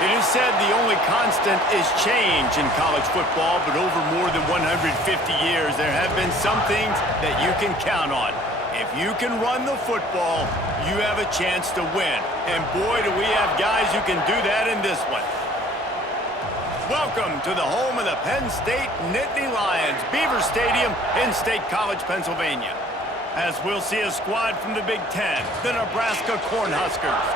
It is said the only constant is change in college football, but over more than 150 years, there have been some things that you can count on. If you can run the football, you have a chance to win. And boy, do we have guys who can do that in this one. Welcome to the home of the Penn State Nittany Lions, Beaver Stadium in State College, Pennsylvania. As we'll see a squad from the Big Ten, the Nebraska Cornhuskers,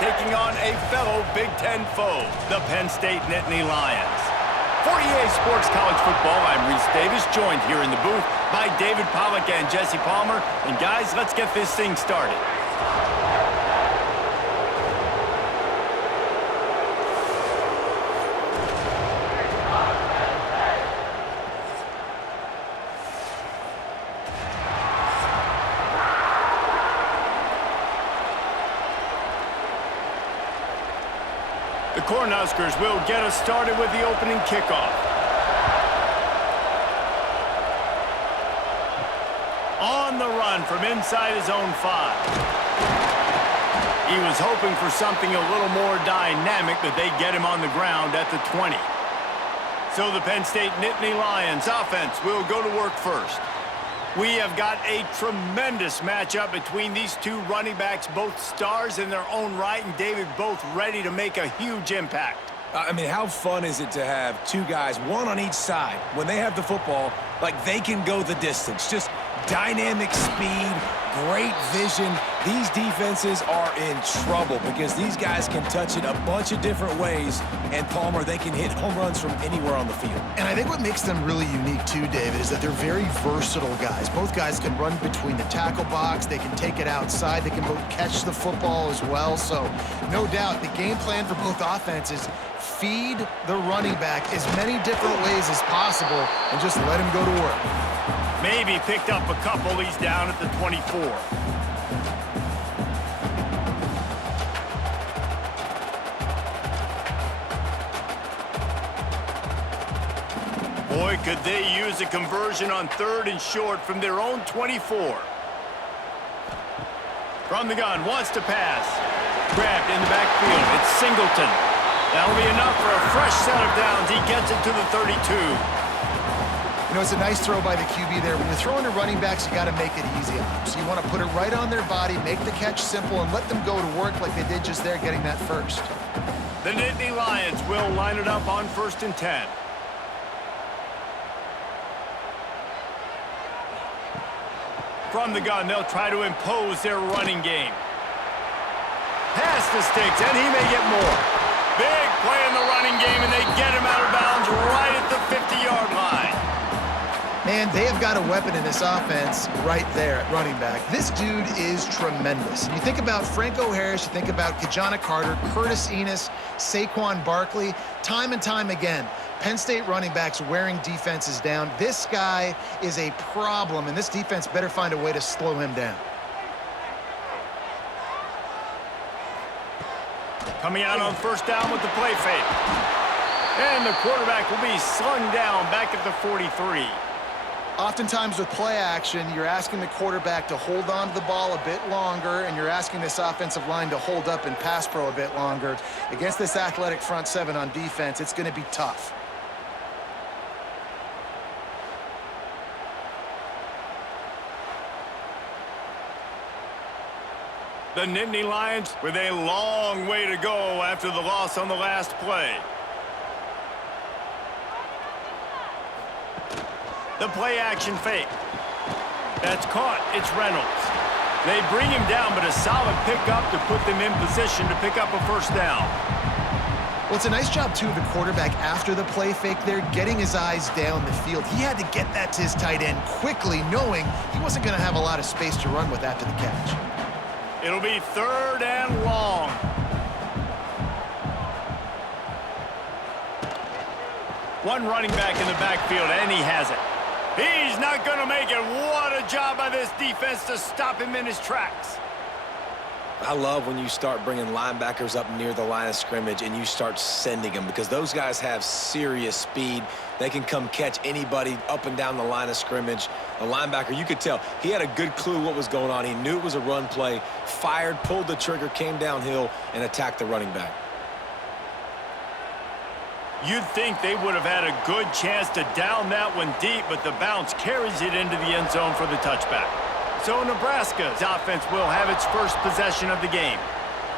taking on a fellow Big Ten foe, the Penn State Nittany Lions. For EA Sports College Football, I'm Reese Davis, joined here in the booth by David Pollack and Jesse Palmer. And guys, let's get this thing started. The Cornhuskers will get us started with the opening kickoff. On the run from inside his own 5. He was hoping for something a little more dynamic, but they get him on the ground at the 20. So the Penn State Nittany Lions offense will go to work first. We have got a tremendous matchup between these two running backs, both stars in their own right, and David, both ready to make a huge impact. I mean, how fun is it to have two guys, one on each side, when they have the football, like they can go the distance. Just dynamic speed, great vision. These defenses are in trouble because these guys can touch it a bunch of different ways, and Palmer, they can hit home runs from anywhere on the field. And I think what makes them really unique too, David, is that they're very versatile guys. Both guys can run between the tackle box, they can take it outside, they can both catch the football as well. So no doubt the game plan for both offenses, feed the running back as many different ways as possible and just let him go to work. Maybe picked up a couple. He's down at the 24. Boy, could they use a conversion on 3rd and short from their own 24. From the gun, wants to pass. Grabbed in the backfield. It's Singleton. That'll be enough for a fresh set of downs. He gets it to the 32. You know, it's a nice throw by the QB there. When you're throwing to running backs, you got to make it easy on them. So you want to put it right on their body, make the catch simple, and let them go to work like they did just there, getting that first. The Nittany Lions will line it up on 1st and 10. From the gun, they'll try to impose their running game. Pass the sticks, and he may get more. Big play in the running game, and they get him out of bounds right at the 50-yard line. Man, they have got a weapon in this offense right there at running back. This dude is tremendous. And you think about Franco Harris, you think about Kajana Carter, Curtis Enos, Saquon Barkley, time and time again, Penn State running backs wearing defenses down. This guy is a problem, and this defense better find a way to slow him down. Coming out on 1st down with the play fake. And the quarterback will be slung down back at the 43. Oftentimes with play action, you're asking the quarterback to hold on to the ball a bit longer, and you're asking this offensive line to hold up in pass pro a bit longer. Against this athletic front 7 on defense, it's going to be tough. The Nittany Lions with a long way to go after the loss on the last play. The play action fake. That's caught. It's Reynolds. They bring him down, but a solid pickup to put them in position to pick up a 1st down. Well, it's a nice job, too, of the quarterback after the play fake there, getting his eyes down the field. He had to get that to his tight end quickly, knowing he wasn't going to have a lot of space to run with after the catch. It'll be 3rd and long. One running back in the backfield, and he has it. He's not going to make it. What a job by this defense to stop him in his tracks. I love when you start bringing linebackers up near the line of scrimmage and you start sending them, because those guys have serious speed. They can come catch anybody up and down the line of scrimmage. The linebacker, you could tell, he had a good clue what was going on. He knew it was a run play, fired, pulled the trigger, came downhill, and attacked the running back. You'd think they would have had a good chance to down that one deep, but the bounce carries it into the end zone for the touchback. So Nebraska's offense will have its first possession of the game.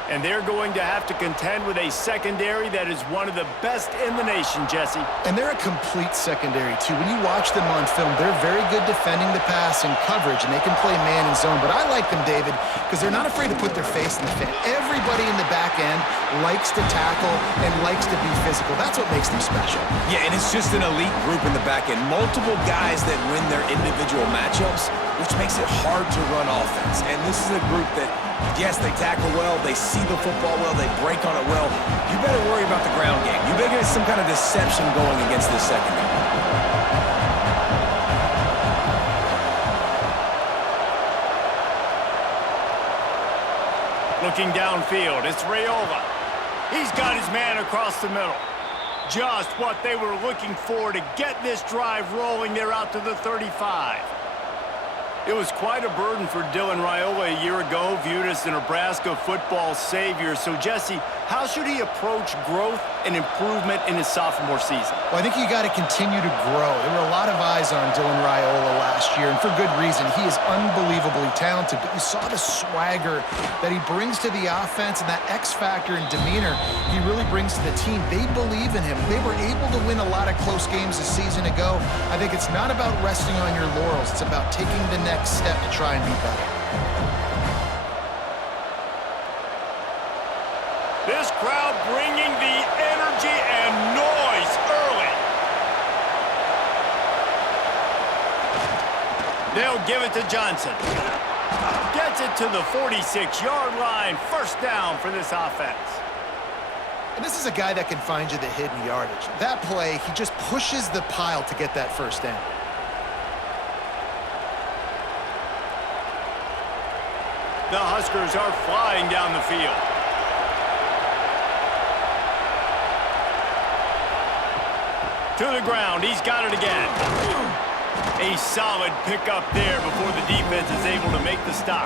And they're going to have to contend with a secondary that is one of the best in the nation, Jesse. And they're a complete secondary, too. When you watch them on film, they're very good defending the pass and coverage, and they can play man and zone. But I like them, David, because they're not afraid to put their face in the fan. Everybody in the back end likes to tackle and likes to be physical. That's what makes them special. Yeah, and it's just an elite group in the back end. Multiple guys that win their individual matchups, which makes it hard to run offense. And this is a group that, yes, they tackle well, they see the football well, they break on it well. You better worry about the ground game. You better get some kind of deception going against this secondary. Looking downfield, it's Raiola. He's got his man across the middle. Just what they were looking for to get this drive rolling there out to the 35. It was quite a burden for Dylan Raiola a year ago, viewed as the Nebraska football savior. So, Jesse, how should he approach growth and improvement in his sophomore season? Well, I think you got to continue to grow. There were a lot of eyes on Dylan Raiola last year, and for good reason. He is unbelievably talented, but you saw the swagger that he brings to the offense and that X factor and demeanor he really brings to the team. They believe in him. They were able to win a lot of close games a season ago. I think it's not about resting on your laurels. It's about taking the next step to try and be better. This crowd bringing the energy and noise early. They'll give it to Johnson. Gets it to the 46-yard line. First down for this offense. And this is a guy that can find you the hidden yardage. That play, he just pushes the pile to get that first down. The Huskers are flying down the field. To the ground, he's got it again. A solid pickup there before the defense is able to make the stop.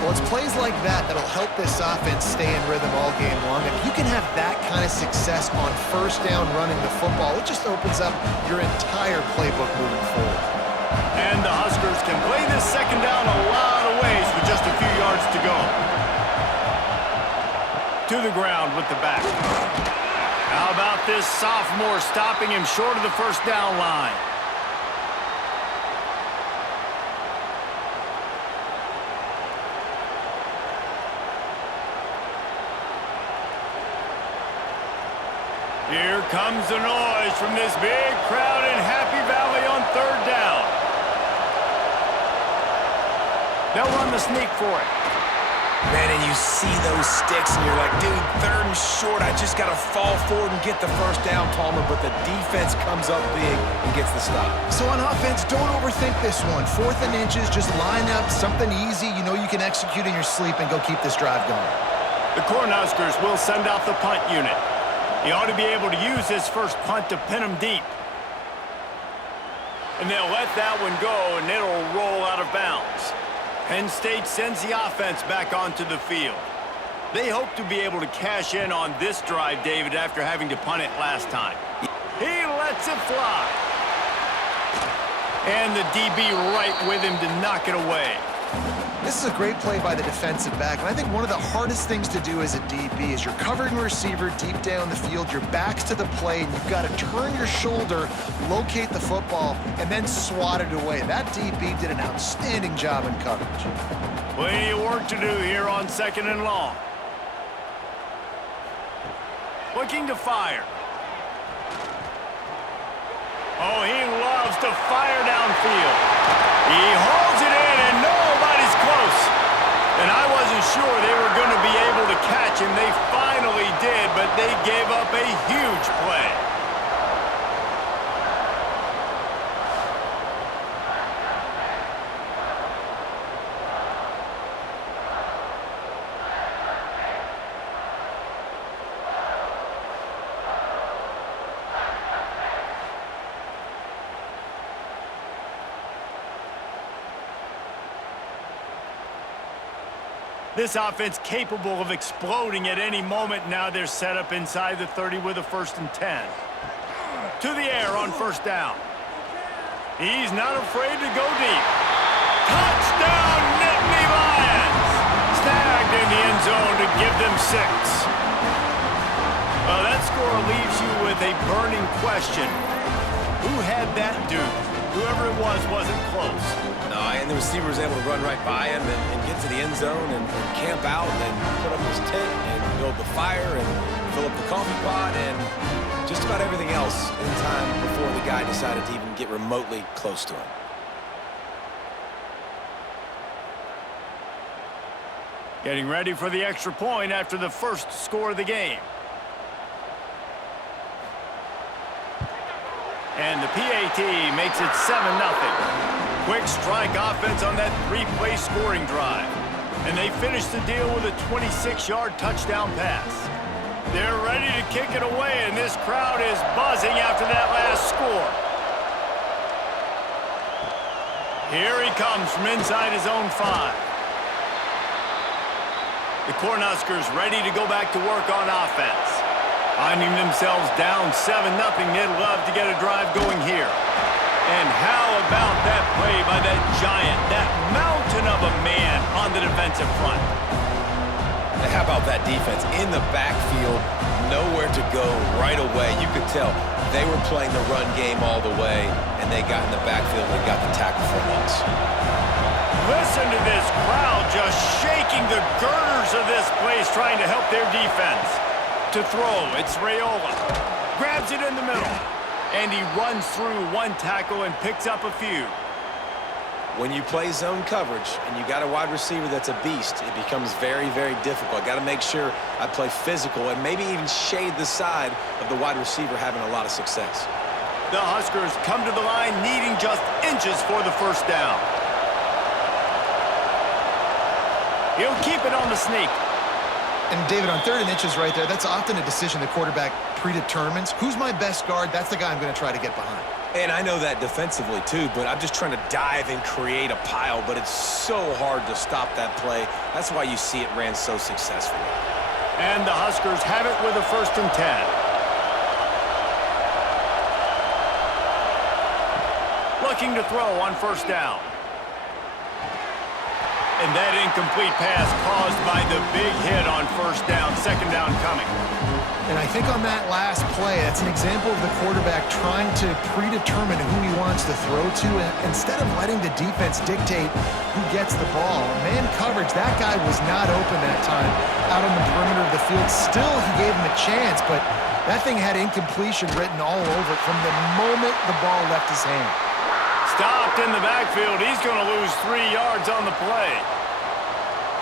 Well, it's plays like that that'll help this offense stay in rhythm all game long. If you can have that kind of success on first down running the football, it just opens up your entire playbook moving forward. And the Huskers can play this second down a lot of ways with just a few yards to go. To the ground with the back. How about this sophomore stopping him short of the first down line? Here comes the noise from this big crowd in Happy Valley on third down. They'll run the sneak for it. Man, and you see those sticks, and you're like, dude, third and short. I just got to fall forward and get the first down, Palmer, but the defense comes up big and gets the stop. So on offense, don't overthink this one. 4th and inches, just line up something easy you know you can execute in your sleep and go keep this drive going. The Cornhuskers will send out the punt unit. He ought to be able to use his first punt to pin him deep. And they'll let that one go, and it'll roll out of bounds. Penn State sends the offense back onto the field. They hope to be able to cash in on this drive, David, after having to punt it last time. He lets it fly. And the DB right with him to knock it away. This is a great play by the defensive back, and I think one of the hardest things to do as a DB is you're covering a receiver deep down the field, your back's to the play, and you've got to turn your shoulder, locate the football, and then swat it away. That DB did an outstanding job in coverage. Plenty of work to do here on 2nd and long. Looking to fire. Oh, he loves to fire downfield. He holds it in, and nobody's close. And I wasn't sure they were going to be able to catch him. They finally did, but they gave up a huge play. This offense capable of exploding at any moment. Now they're set up inside the 30 with a 1st and 10. To the air on 1st down. He's not afraid to go deep. Touchdown, Nittany Lions! Snagged in the end zone to give them 6. Well, that score leaves you with a burning question. Who had that dude? Whoever it was wasn't close. No, and the receiver was able to run right by him and get to the end zone and camp out and put up his tent and build the fire and fill up the coffee pot and just about everything else in time before the guy decided to even get remotely close to him. Getting ready for the extra point after the first score of the game. And the PAT makes it 7-0. Quick strike offense on that 3-play scoring drive. And they finish the deal with a 26-yard touchdown pass. They're ready to kick it away, and this crowd is buzzing after that last score. Here he comes from inside his own 5. The Cornhuskers ready to go back to work on offense. Finding themselves down 7-0, they'd love to get a drive going here. And how about that play by that giant, that mountain of a man on the defensive front? And how about that defense in the backfield, nowhere to go right away. You could tell they were playing the run game all the way, and they got in the backfield and got the tackle for once. Listen to this crowd just shaking the girders of this place, trying to help their defense. To throw, it's Raiola. Grabs it in the middle. And he runs through one tackle and picks up a few. When you play zone coverage and you got a wide receiver that's a beast, it becomes very, very difficult. I got to make sure I play physical and maybe even shade the side of the wide receiver having a lot of success. The Huskers come to the line needing just inches for the 1st down. He'll keep it on the sneak. And David, on 3rd and inches right there, that's often a decision the quarterback predetermines. Who's my best guard? That's the guy I'm going to try to get behind. And I know that defensively too, but I'm just trying to dive and create a pile, but it's so hard to stop that play. That's why you see it ran so successfully. And the Huskers have it with a 1st and 10. Looking to throw on 1st down. And that incomplete pass caused by the big hit on 1st down, 2nd down coming. And I think on that last play, that's an example of the quarterback trying to predetermine who he wants to throw to, and instead of letting the defense dictate who gets the ball. Man coverage, that guy was not open that time out on the perimeter of the field. Still, he gave him a chance, but that thing had incompletion written all over it from the moment the ball left his hand. Stopped in the backfield. He's going to lose 3 yards on the play.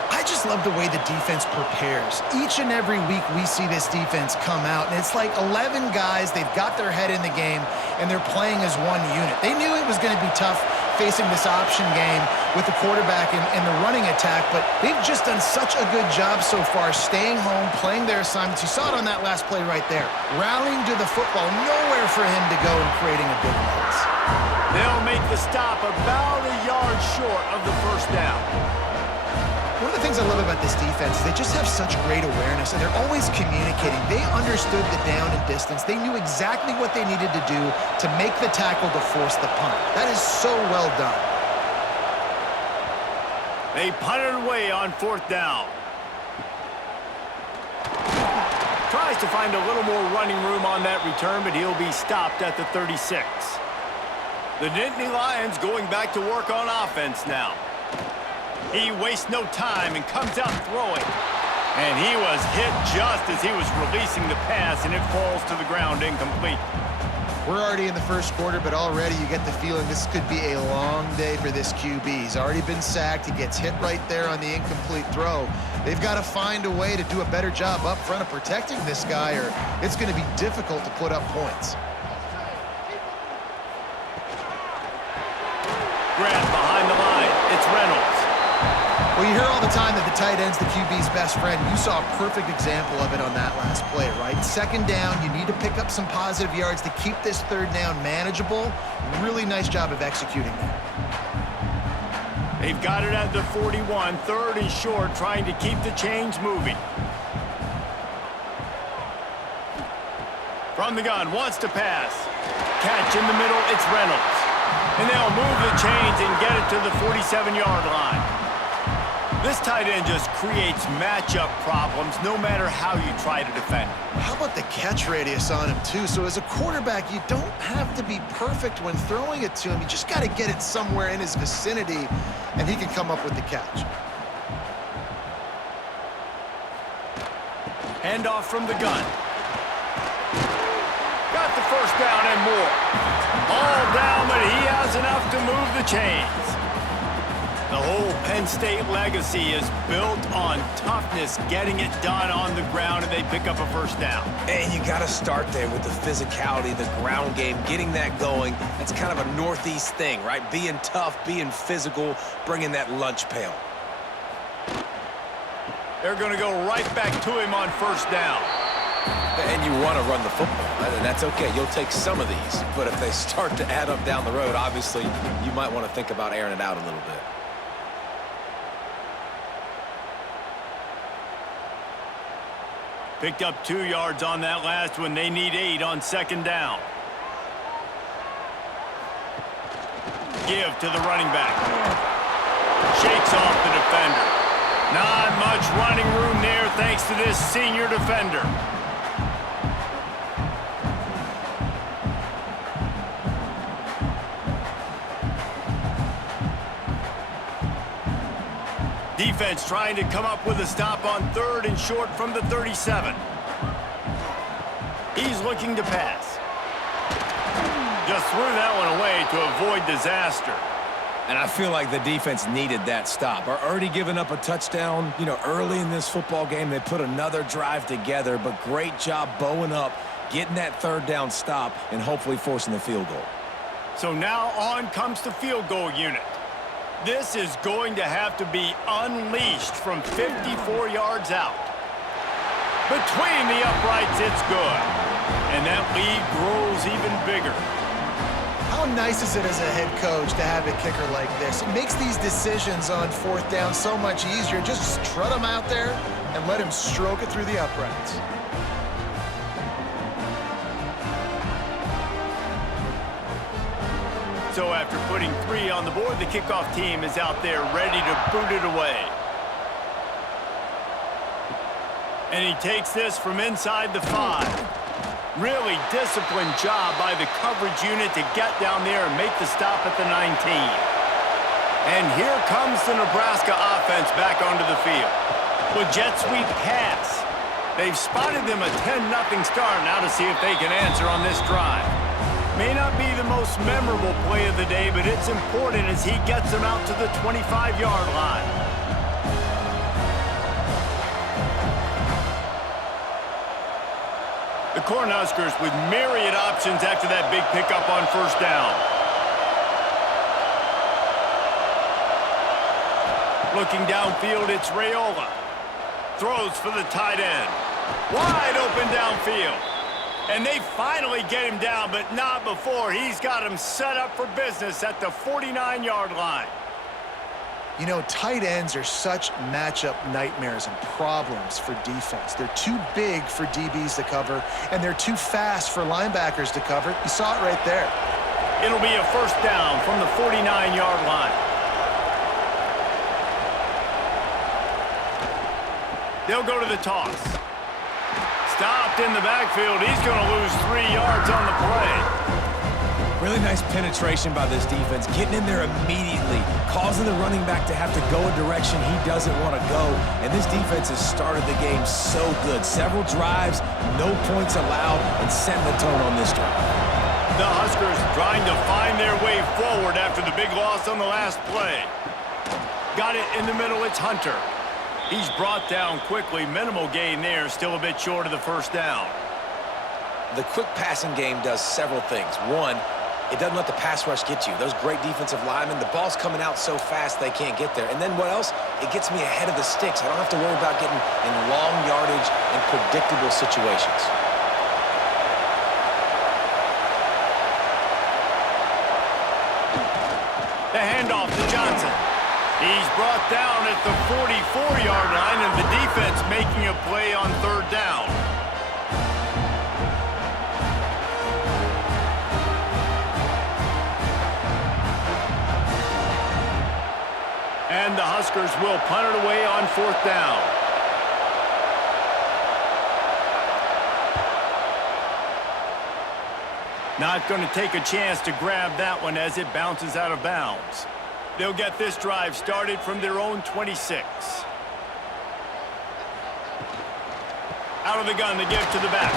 I just love the way the defense prepares. Each and every week we see this defense come out, and it's like 11 guys, they've got their head in the game, and they're playing as one unit. They knew it was going to be tough facing this option game with the quarterback and the running attack, but they've just done such a good job so far staying home, playing their assignments. You saw it on that last play right there. Rallying to the football, nowhere for him to go and creating a big loss. They'll make the stop about a yard short of the 1st down. One of the things I love about this defense is they just have such great awareness, and they're always communicating. They understood the down and distance. They knew exactly what they needed to do to make the tackle to force the punt. That is so well done. They punted away on 4th down. Tries to find a little more running room on that return, but he'll be stopped at the 36. The Nittany Lions going back to work on offense now. He wastes no time and comes out throwing. And he was hit just as he was releasing the pass, and it falls to the ground incomplete. We're already in the 1st quarter, but already you get the feeling this could be a long day for this QB. He's already been sacked. He gets hit right there on the incomplete throw. They've got to find a way to do a better job up front of protecting this guy, or it's going to be difficult to put up points. Grant behind the line. It's Reynolds. Well, you hear all the time that the tight end's the QB's best friend. You saw a perfect example of it on that last play, right? 2nd down, you need to pick up some positive yards to keep this 3rd down manageable. Really nice job of executing that. They've got it at the 41, 3rd and short, trying to keep the chains moving. From the gun, wants to pass. Catch in the middle, it's Reynolds. And they'll move the chains and get it to the 47-yard line. This tight end just creates matchup problems no matter how you try to defend. How about the catch radius on him, too? So as a quarterback, you don't have to be perfect when throwing it to him. You just got to get it somewhere in his vicinity, and he can come up with the catch. Handoff from the gun. Got the first down and more. All down, but he has enough to move the chains. The whole Penn State legacy is built on toughness, getting it done on the ground, and they pick up a first down. And you got to start there with the physicality, the ground game, getting that going. That's kind of a Northeast thing, right? Being tough, being physical, bringing that lunch pail. They're going to go right back to him on first down. And you want to run the football, and that's okay. You'll take some of these, but if they start to add up down the road, obviously you might want to think about airing it out a little bit. Picked up 2 yards on that last one. They need 8 on second down. Give to the running back. Shakes off the defender. Not much running room there thanks to this senior defender. Defense trying to come up with a stop on 3rd and short from the 37. He's looking to pass. Just threw that one away to avoid disaster. And I feel like the defense needed that stop. Are already giving up a touchdown, early in this football game. They put another drive together, but great job bowing up, getting that 3rd down stop, and hopefully forcing the field goal. So now on comes the field goal unit. This is going to have to be unleashed from 54 yards out. Between the uprights, it's good. And that lead grows even bigger. How nice is it as a head coach to have a kicker like this? It makes these decisions on 4th down so much easier. Just strut him out there and let him stroke it through the uprights. So after putting 3 on the board, the kickoff team is out there ready to boot it away. And he takes this from inside the 5. Really disciplined job by the coverage unit to get down there and make the stop at the 19. And here comes the Nebraska offense back onto the field. With jet sweep pass. They've spotted them a 10-0 start. Now to see if they can answer on this drive. May not be the most memorable play of the day, but it's important as he gets them out to the 25-yard line. The Cornhuskers with myriad options after that big pickup on first down. Looking downfield, it's Raiola. Throws for the tight end. Wide open downfield. And they finally get him down, but not before. He's got him set up for business at the 49-yard line. Tight ends are such matchup nightmares and problems for defense. They're too big for DBs to cover, and they're too fast for linebackers to cover. You saw it right there. It'll be a first down from the 49-yard line. They'll go to the toss. Stopped in the backfield. He's going to lose 3 yards on the play. Really nice penetration by this defense, getting in there immediately, causing the running back to have to go a direction he doesn't want to go. And this defense has started the game so good. Several drives, no points allowed, and setting the tone on this drive. The Huskers trying to find their way forward after the big loss on the last play. Got it in the middle, it's Hunter. He's brought down quickly. Minimal gain there, still a bit short of the first down. The quick passing game does several things. One, it doesn't let the pass rush get you. Those great defensive linemen, the ball's coming out so fast they can't get there. And then what else? It gets me ahead of the sticks. I don't have to worry about getting in long yardage and predictable situations. The handoff to Johnson. He's brought down at the 44-yard line, and the defense making a play on third down. And the Huskers will punt it away on fourth down. Not going to take a chance to grab that one as it bounces out of bounds. They'll get this drive started from their own 26. Out of the gun, they give to the back.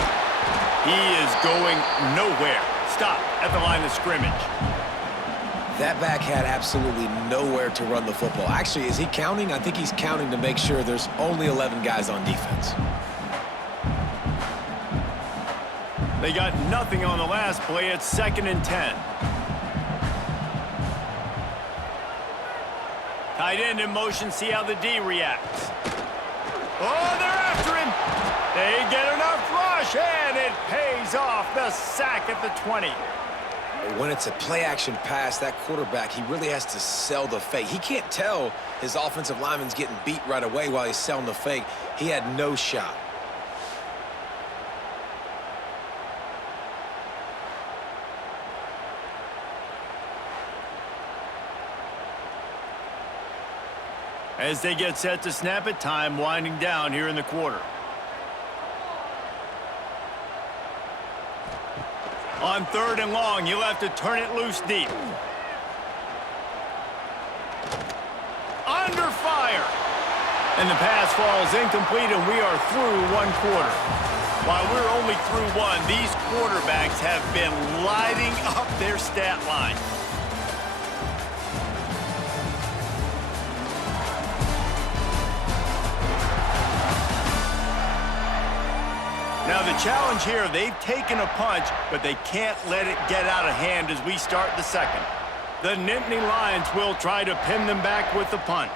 He is going nowhere. Stop at the line of scrimmage. That back had absolutely nowhere to run the football. Actually, is he counting? I think he's counting to make sure there's only 11 guys on defense. They got nothing on the last play. It's 2nd and 10. Tight end in motion. See how the D reacts. Oh, they're after him. They get enough rush, and it pays off. The sack at the 20. When it's a play-action pass, that quarterback, he really has to sell the fake. He can't tell his offensive lineman's getting beat right away while he's selling the fake. He had no shot. As they get set to snap it, time winding down here in the quarter. On 3rd and long, you'll have to turn it loose deep. Under fire. And the pass falls incomplete, and we are through one quarter. While we're only through one, these quarterbacks have been lighting up their stat line. Now the challenge here, they've taken a punch, but they can't let it get out of hand as we start the second. The Nittany Lions will try to pin them back with the punt.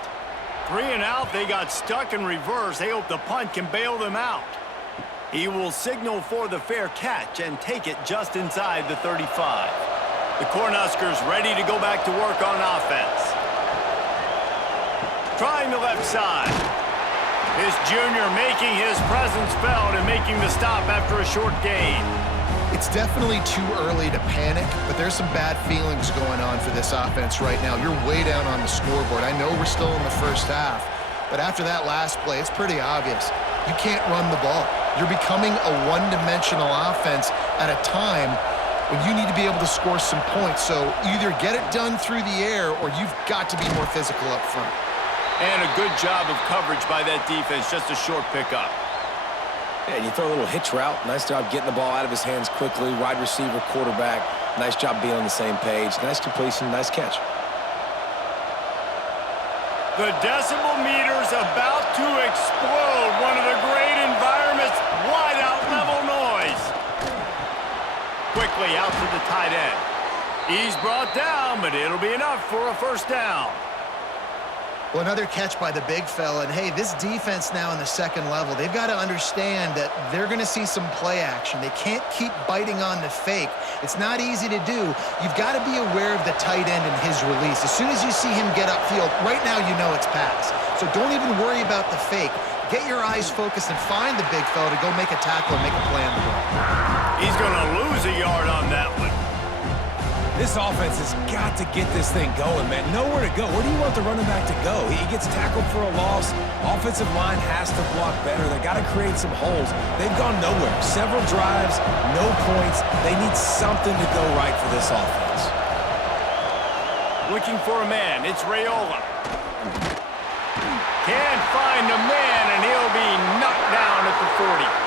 3 and out, they got stuck in reverse. They hope the punt can bail them out. He will signal for the fair catch and take it just inside the 35. The Cornhuskers ready to go back to work on offense. Trying the left side. This junior making his presence felt and making the stop after a short gain. It's definitely too early to panic, but there's some bad feelings going on for this offense right now. You're way down on the scoreboard. I know we're still in the first half, but after that last play, it's pretty obvious. You can't run the ball. You're becoming a one-dimensional offense at a time when you need to be able to score some points. So either get it done through the air or you've got to be more physical up front. And a good job of coverage by that defense, just a short pickup. Yeah, you throw a little hitch route. Nice job getting the ball out of his hands quickly. Wide receiver, quarterback. Nice job being on the same page. Nice completion, nice catch. The decibel meter's about to explode. One of the great environments, wide out level noise. Quickly out to the tight end. He's brought down, but it'll be enough for a first down. Well, another catch by the big fella. And, hey, this defense now in the second level, they've got to understand that they're going to see some play action. They can't keep biting on the fake. It's not easy to do. You've got to be aware of the tight end and his release. As soon as you see him get upfield, right now you know it's pass. So don't even worry about the fake. Get your eyes focused and find the big fella to go make a tackle and make a play on the ball. He's going to lose a yard on that one. This offense has got to get this thing going, man. Nowhere to go. Where do you want the running back to go? He gets tackled for a loss. Offensive line has to block better. They got to create some holes. They've gone nowhere. Several drives, no points. They need something to go right for this offense. Looking for a man. It's Raiola. Can't find a man, and he'll be knocked down at the 40.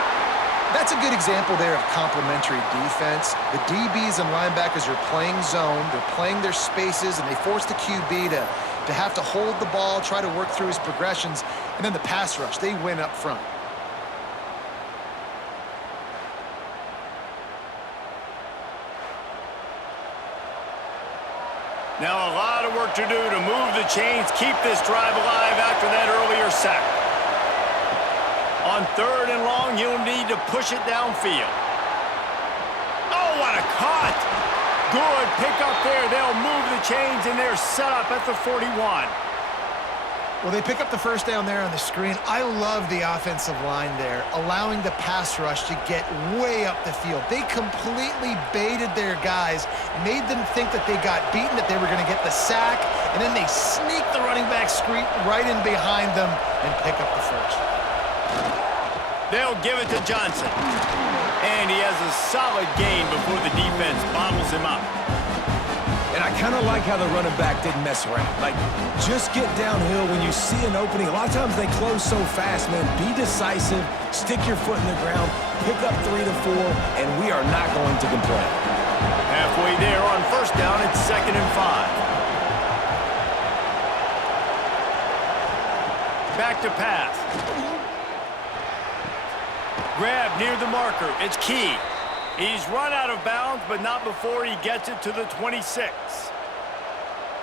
That's a good example there of complementary defense. The DBs and linebackers are playing zone, they're playing their spaces, and they force the QB to have to hold the ball, try to work through his progressions, and then the pass rush, they win up front. Now a lot of work to do to move the chains, keep this drive alive after that earlier sack. On 3rd and long, you'll need to push it downfield. Oh, what a cut! Good pick up there. They'll move the chains, and they're set up at the 41. Well, they pick up the first down there on the screen. I love the offensive line there, allowing the pass rush to get way up the field. They completely baited their guys, made them think that they got beaten, that they were going to get the sack, and then they sneak the running back screen right in behind them and pick up the first. They'll give it to Johnson. And he has a solid gain before the defense bottles him up. And I kind of like how the running back didn't mess around. Like, just get downhill when you see an opening. A lot of times they close so fast, man. Be decisive, stick your foot in the ground, pick up 3 to 4, and we are not going to complain. Halfway there on first down, it's 2nd and 5. Back to pass. Grab near the marker. It's Key. He's run out of bounds, but not before he gets it to the 26.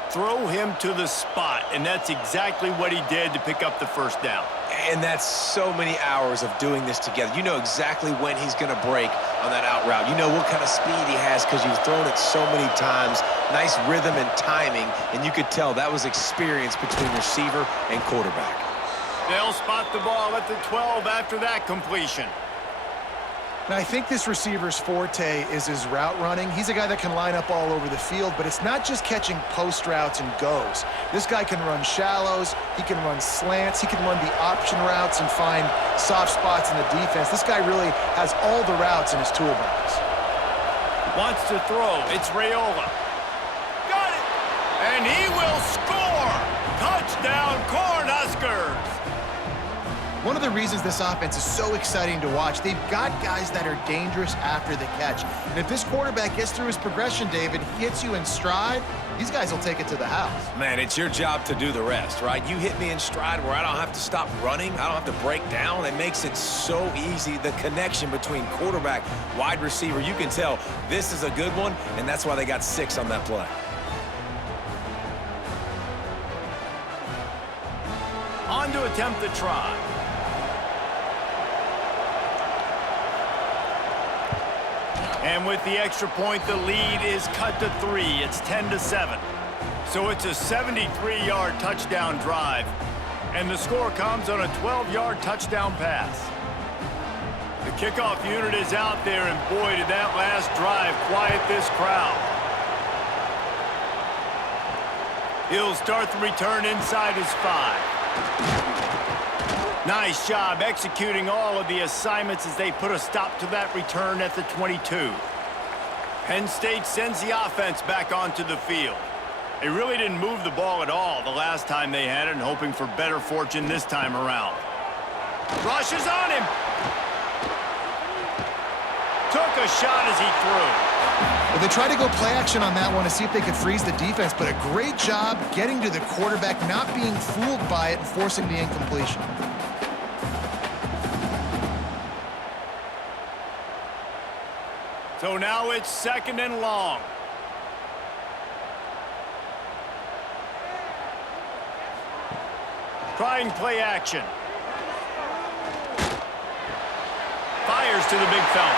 Throw him to the spot, and that's exactly what he did to pick up the first down. And that's so many hours of doing this together. You know exactly when he's going to break on that out route. You know what kind of speed he has because you've thrown it so many times. Nice rhythm and timing, and you could tell that was experience between receiver and quarterback. They'll spot the ball at the 12 after that completion. Now, I think this receiver's forte is his route running. He's a guy that can line up all over the field, but it's not just catching post routes and goes. This guy can run shallows, he can run slants, he can run the option routes and find soft spots in the defense. This guy really has all the routes in his toolbox. Wants to throw. It's Raiola. Got it! And he will score! Touchdown, Cornhuskers! One of the reasons this offense is so exciting to watch, they've got guys that are dangerous after the catch. And if this quarterback gets through his progression, David, hits you in stride, these guys will take it to the house. Man, it's your job to do the rest, right? You hit me in stride where I don't have to stop running. I don't have to break down. It makes it so easy. The connection between quarterback, wide receiver, you can tell this is a good one, and that's why they got 6 on that play. On to attempt the try. And with the extra point, the lead is cut to 3. It's 10-7. So it's a 73-yard touchdown drive. And the score comes on a 12-yard touchdown pass. The kickoff unit is out there, and boy, did that last drive quiet this crowd. He'll start the return inside his 5. Nice job executing all of the assignments as they put a stop to that return at the 22. Penn State sends the offense back onto the field. They really didn't move the ball at all the last time they had it, and hoping for better fortune this time around. Rush is on him. Took a shot as he threw. Well, they tried to go play action on that one to see if they could freeze the defense, but a great job getting to the quarterback, not being fooled by it, and forcing the incompletion. So now it's 2nd and long. Trying play action. Fires to the big fella.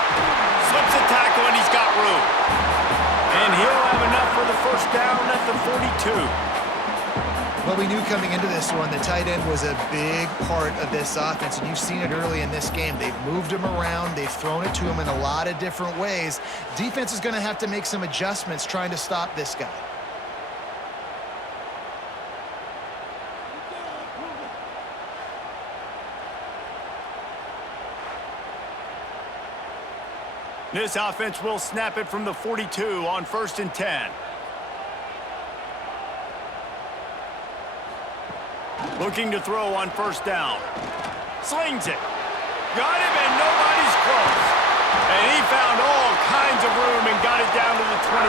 Slips a tackle and he's got room. And he'll have enough for the first down at the 42. Well, we knew coming into this one the tight end was a big part of this offense, and you've seen it early in this game. They've moved him around. They've thrown it to him in a lot of different ways. Defense is going to have to make some adjustments trying to stop this guy. This offense will snap it from the 42 on 1st and 10. Looking to throw on first down. Slings it. Got him, and nobody's close. And he found all kinds of room and got it down to the 28.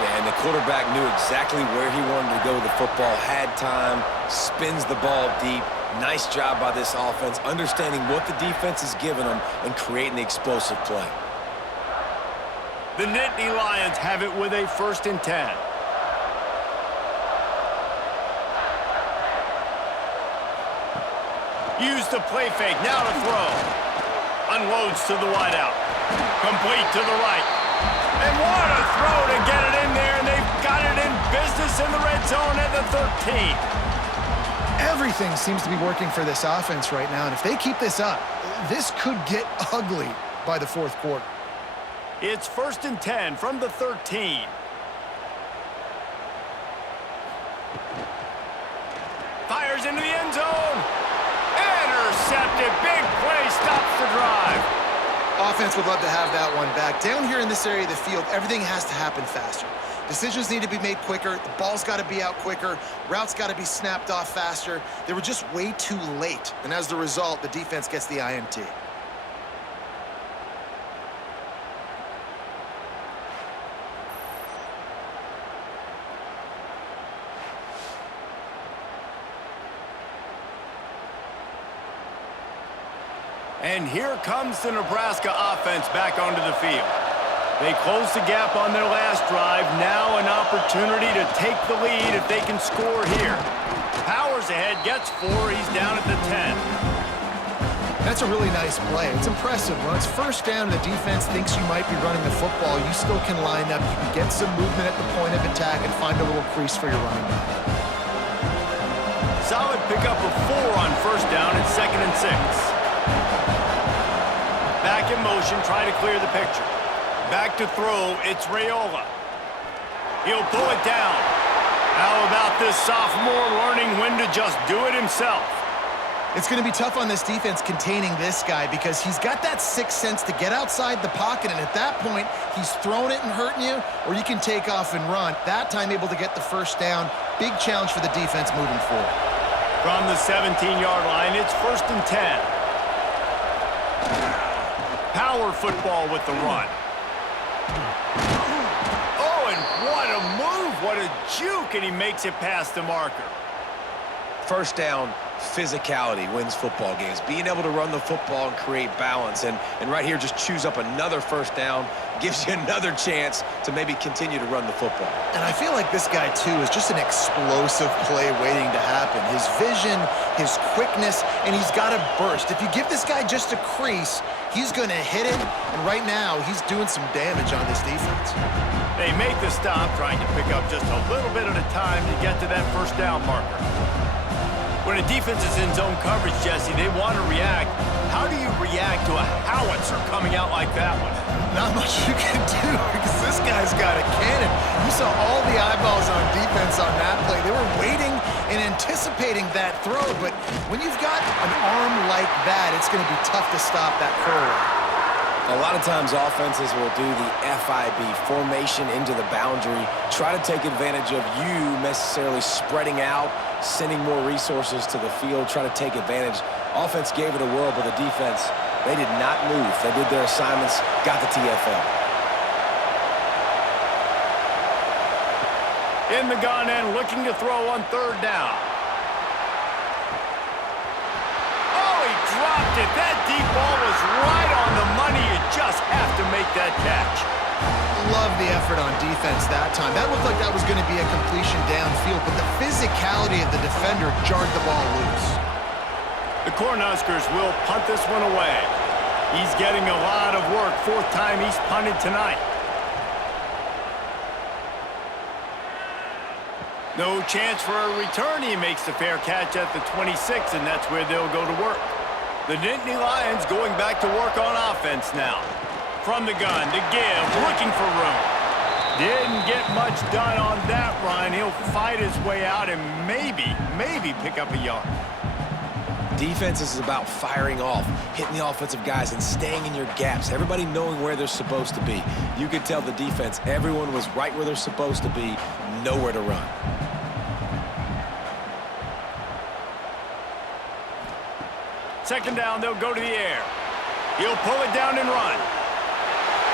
Yeah, and the quarterback knew exactly where he wanted to go with the football, had time, spins the ball deep. Nice job by this offense, understanding what the defense is giving them and creating the explosive play. The Nittany Lions have it with a 1st and 10. Use the play fake, now to throw. Unloads to the wideout. Complete to the right. And what a throw to get it in there, and they've got it in business in the red zone at the 13. Everything seems to be working for this offense right now, and if they keep this up, this could get ugly by the fourth quarter. It's 1st and 10 from the 13. Fires into the end zone. Intercepted. Big play stops the drive. Offense would love to have that one back. Down here in this area of the field, everything has to happen faster. Decisions need to be made quicker. The ball's got to be out quicker. Routes got to be snapped off faster. They were just way too late. And as the result, the defense gets the INT. And here comes the Nebraska offense back onto the field. They closed the gap on their last drive. Now an opportunity to take the lead if they can score here. Powers ahead, gets 4. He's down at the 10. That's a really nice play. It's impressive. When it's first down and the defense thinks you might be running the football, you still can line up. You can get some movement at the point of attack and find a little crease for your running back. Solid pickup of 4 on first down and 2nd and 6. Back in motion, trying to clear the picture. Back to throw, it's Raiola. He'll pull it down. How about this sophomore learning when to just do it himself? It's going to be tough on this defense containing this guy because he's got that sixth sense to get outside the pocket, and at that point, he's throwing it and hurting you, or you can take off and run. That time able to get the first down. Big challenge for the defense moving forward. From the 17-yard line, it's 1st and 10. Power football with the run. Oh, and what a move, what a juke, and he makes it past the marker. First down, physicality wins football games. Being able to run the football and create balance. And right here, just choose up another first down, gives you another chance to maybe continue to run the football. And I feel like this guy, too, is just an explosive play waiting to happen. His vision, his quickness, and he's got to burst. If you give this guy just a crease, he's going to hit it. And right now, he's doing some damage on this defense. They make the stop, trying to pick up just a little bit at a time to get to that first down marker. When a defense is in zone coverage, Jesse, they want to react. How do you react to a howitzer coming out like that one? Not much you can do because this guy's got a cannon. You saw all the eyeballs on defense on that play. They were waiting and anticipating that throw, but when you've got an arm like that, it's going to be tough to stop that curl. A lot of times offenses will do the FIB, formation into the boundary, try to take advantage of you necessarily spreading out, sending more resources to the field, try to take advantage. Offense gave it a whirl, but the defense, they did not move. They did their assignments, got the TFL. In the gun and looking to throw on 3rd down. Oh, he dropped it. That deep ball was right on the money. You just have to make that catch. Love the effort on defense that time. That looked like that was going to be a completion downfield, but the physicality of the defender jarred the ball loose. The Cornhuskers will punt this one away. He's getting a lot of work. 4th time he's punted tonight. No chance for a return. He makes the fair catch at the 26, and that's where they'll go to work. The Nittany Lions going back to work on offense now. From the gun to give, looking for room. Didn't get much done on that run. He'll fight his way out and maybe pick up a yard. Defense is about firing off, hitting the offensive guys and staying in your gaps. Everybody knowing where they're supposed to be. You could tell the defense, everyone was right where they're supposed to be, nowhere to run. Second down, they'll go to the air. He'll pull it down and run.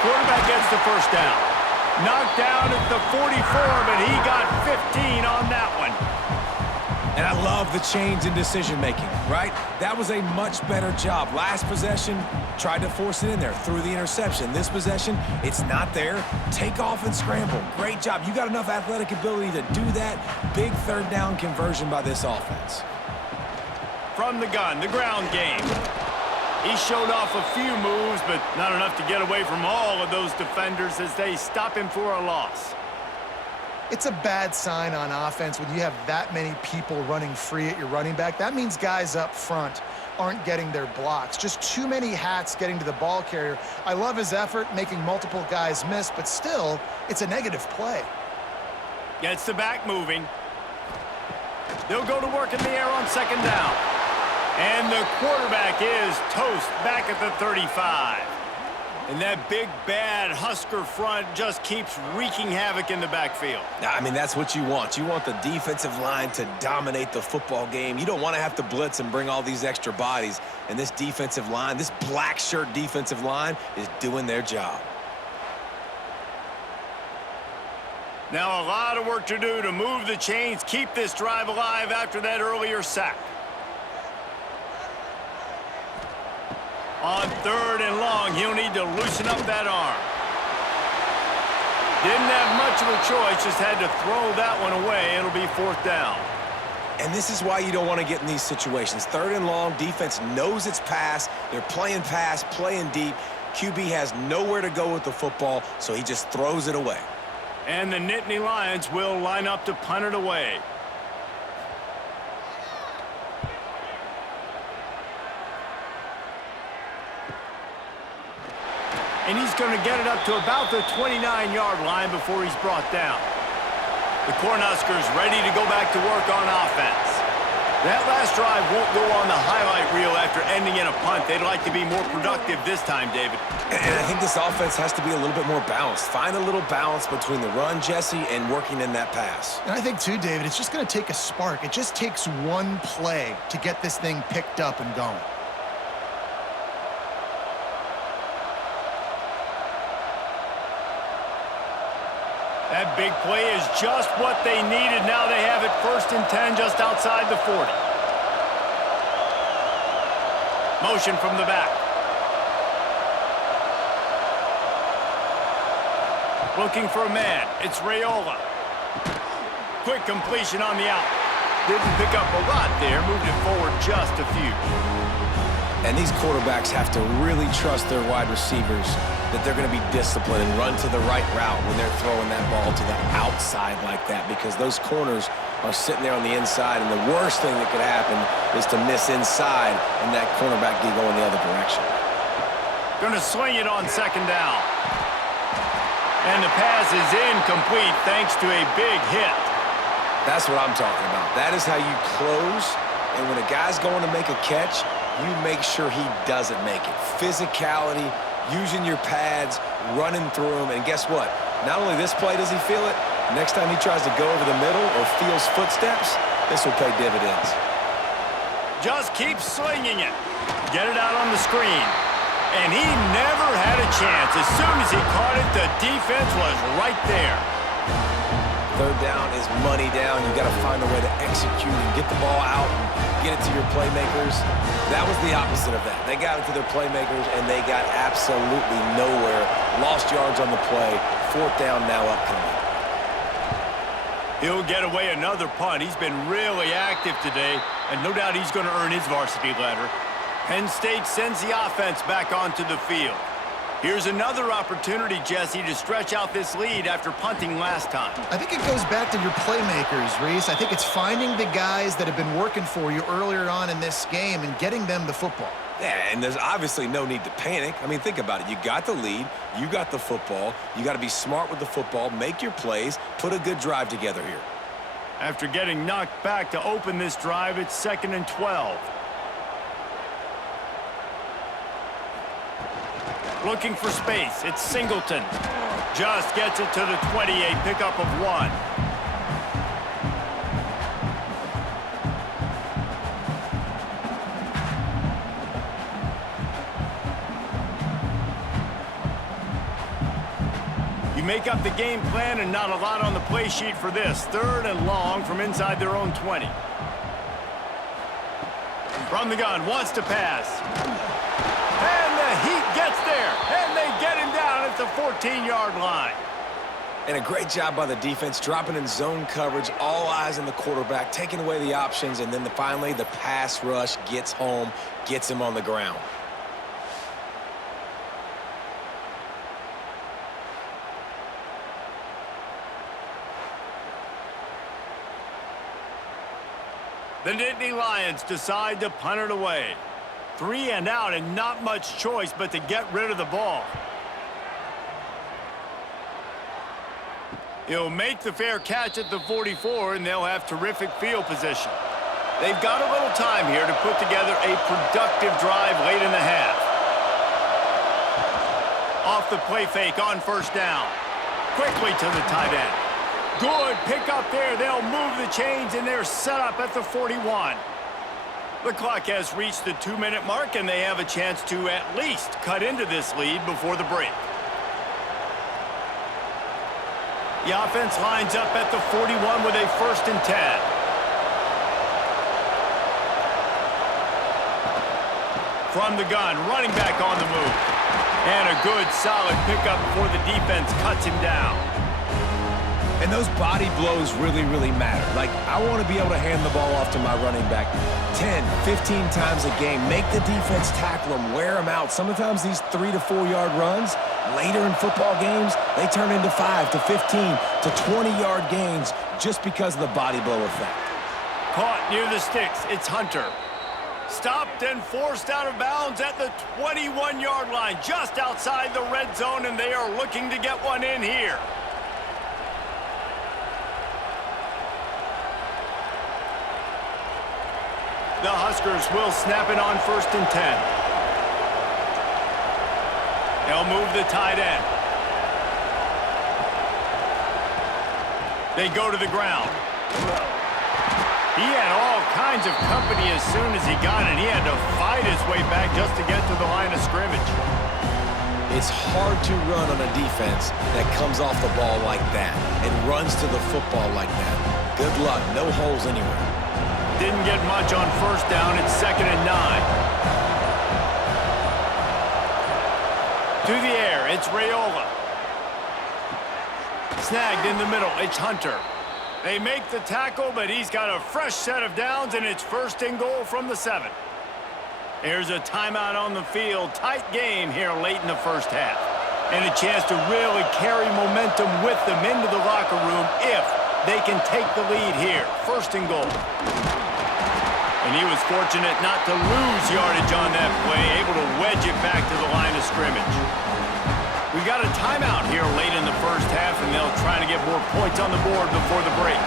Quarterback gets the first down. Knocked down at the 44, but he got 15 on that one. And I love the change in decision-making, right? That was a much better job. Last possession, tried to force it in there, threw the interception. This possession, it's not there. Take off and scramble. Great job. You got enough athletic ability to do that. Big 3rd down conversion by this offense. From the gun, the ground game. He showed off a few moves, but not enough to get away from all of those defenders as they stop him for a loss. It's a bad sign on offense when you have that many people running free at your running back. That means guys up front aren't getting their blocks. Just too many hats getting to the ball carrier. I love his effort, making multiple guys miss, but still, it's a negative play. Gets the back moving. They'll go to work in the air on second down. And the quarterback is toast back at the 35. And that big, bad Husker front just keeps wreaking havoc in the backfield. I mean, that's what you want. You want the defensive line to dominate the football game. You don't want to have to blitz and bring all these extra bodies. And this defensive line, this black shirt defensive line, is doing their job. Now a lot of work to do to move the chains, keep this drive alive after that earlier sack. On third and long, he'll need to loosen up that arm. Didn't have much of a choice, just had to throw that one away. It'll be fourth down. And this is why you don't want to get in these situations. Third and long, defense knows it's pass. They're playing pass, playing deep. QB has nowhere to go with the football, so he just throws it away. And the Nittany Lions will line up to punt it away. And he's going to get it up to about the 29-yard line before he's brought down. The Cornhuskers ready to go back to work on offense. That last drive won't go on the highlight reel after ending in a punt. They'd like to be more productive this time, David. And I think this offense has to be a little bit more balanced. Find a little balance between the run, Jesse, and working in that pass. And I think, too, David, it's just going to take a spark. It just takes one play to get this thing picked up and going. That big play is just what they needed. Now they have it 1st and 10 just outside the 40. Motion from the back. Looking for a man. It's Raiola. Quick completion on the out. Didn't pick up a lot there. Moved it forward just a few. And these quarterbacks have to really trust their wide receivers that they're going to be disciplined and run to the right route when they're throwing that ball to the outside like that, because those corners are sitting there on the inside, and the worst thing that could happen is to miss inside and that cornerback be going the other direction. Going to swing it on second down. And the pass is incomplete thanks to a big hit. That's what I'm talking about. That is how you close, and when a guy's going to make a catch, you make sure he doesn't make it. Physicality, using your pads, running through them, and guess what? Not only this play does he feel it, next time he tries to go over the middle or feels footsteps, this will pay dividends. Just keep slinging it. Get it out on the screen. And he never had a chance. As soon as he caught it, the defense was right there. Third down is money down. You got to find a way to execute and get the ball out and get it to your playmakers. That was the opposite of that. They got it to their playmakers, and they got absolutely nowhere. Lost yards on the play. Fourth down now upcoming. He'll get away another punt. He's been really active today, and no doubt he's going to earn his varsity letter. Penn State sends the offense back onto the field. Here's another opportunity, Jesse, to stretch out this lead after punting last time. I think it goes back to your playmakers, Reese. I think it's finding the guys that have been working for you earlier on in this game and getting them the football. Yeah, and there's obviously no need to panic. I mean, think about it. You got the lead. You got the football. You got to be smart with the football, make your plays, put a good drive together here. After getting knocked back to open this drive, it's 2nd and 12. Looking for space. It's Singleton. Just gets it to the 28, pickup of 1. You make up the game plan and not a lot on the play sheet for this. 3rd and long from inside their own 20. From the gun, wants to pass. And the Heat gets there, and they get him down at the 14-yard line. And a great job by the defense, dropping in zone coverage, all eyes on the quarterback, taking away the options, and then finally the pass rush gets home, gets him on the ground. The Nittany Lions decide to punt it away. 3 and out and not much choice but to get rid of the ball. He'll make the fair catch at the 44, and they'll have terrific field position. They've got a little time here to put together a productive drive late in the half. Off the play fake on first down. Quickly to the tight end. Good pick up there. They'll move the chains, and they're set up at the 41. The clock has reached the 2-minute mark, and they have a chance to at least cut into this lead before the break. The offense lines up at the 41 with a 1st and 10. From the gun, running back on the move. And a good, solid pickup before the defense cuts him down. And those body blows really, really matter. Like, I want to be able to hand the ball off to my running back 10, 15 times a game. Make the defense tackle them, wear them out. Sometimes these 3 to 4 yard runs, later in football games, they turn into 5 to 15 to 20-yard gains just because of the body blow effect. Caught near the sticks. It's Hunter. Stopped and forced out of bounds at the 21-yard line, just outside the red zone, and they are looking to get one in here. The Huskers will snap it on 1st and 10. They'll move the tight end. They go to the ground. He had all kinds of company as soon as he got it. He had to fight his way back just to get to the line of scrimmage. It's hard to run on a defense that comes off the ball like that and runs to the football like that. Good luck. No holes anywhere. Didn't get much on 1st down. It's 2nd and 9. To the air. It's Raiola. Snagged in the middle. It's Hunter. They make the tackle, but he's got a fresh set of downs, and it's 1st and goal from the 7. There's a timeout on the field. Tight game here late in the 1st half. And a chance to really carry momentum with them into the locker room if they can take the lead here. 1st and goal. And he was fortunate not to lose yardage on that play, able to wedge it back to the line of scrimmage. We've got a timeout here late in the 1st half, and they'll try to get more points on the board before the break.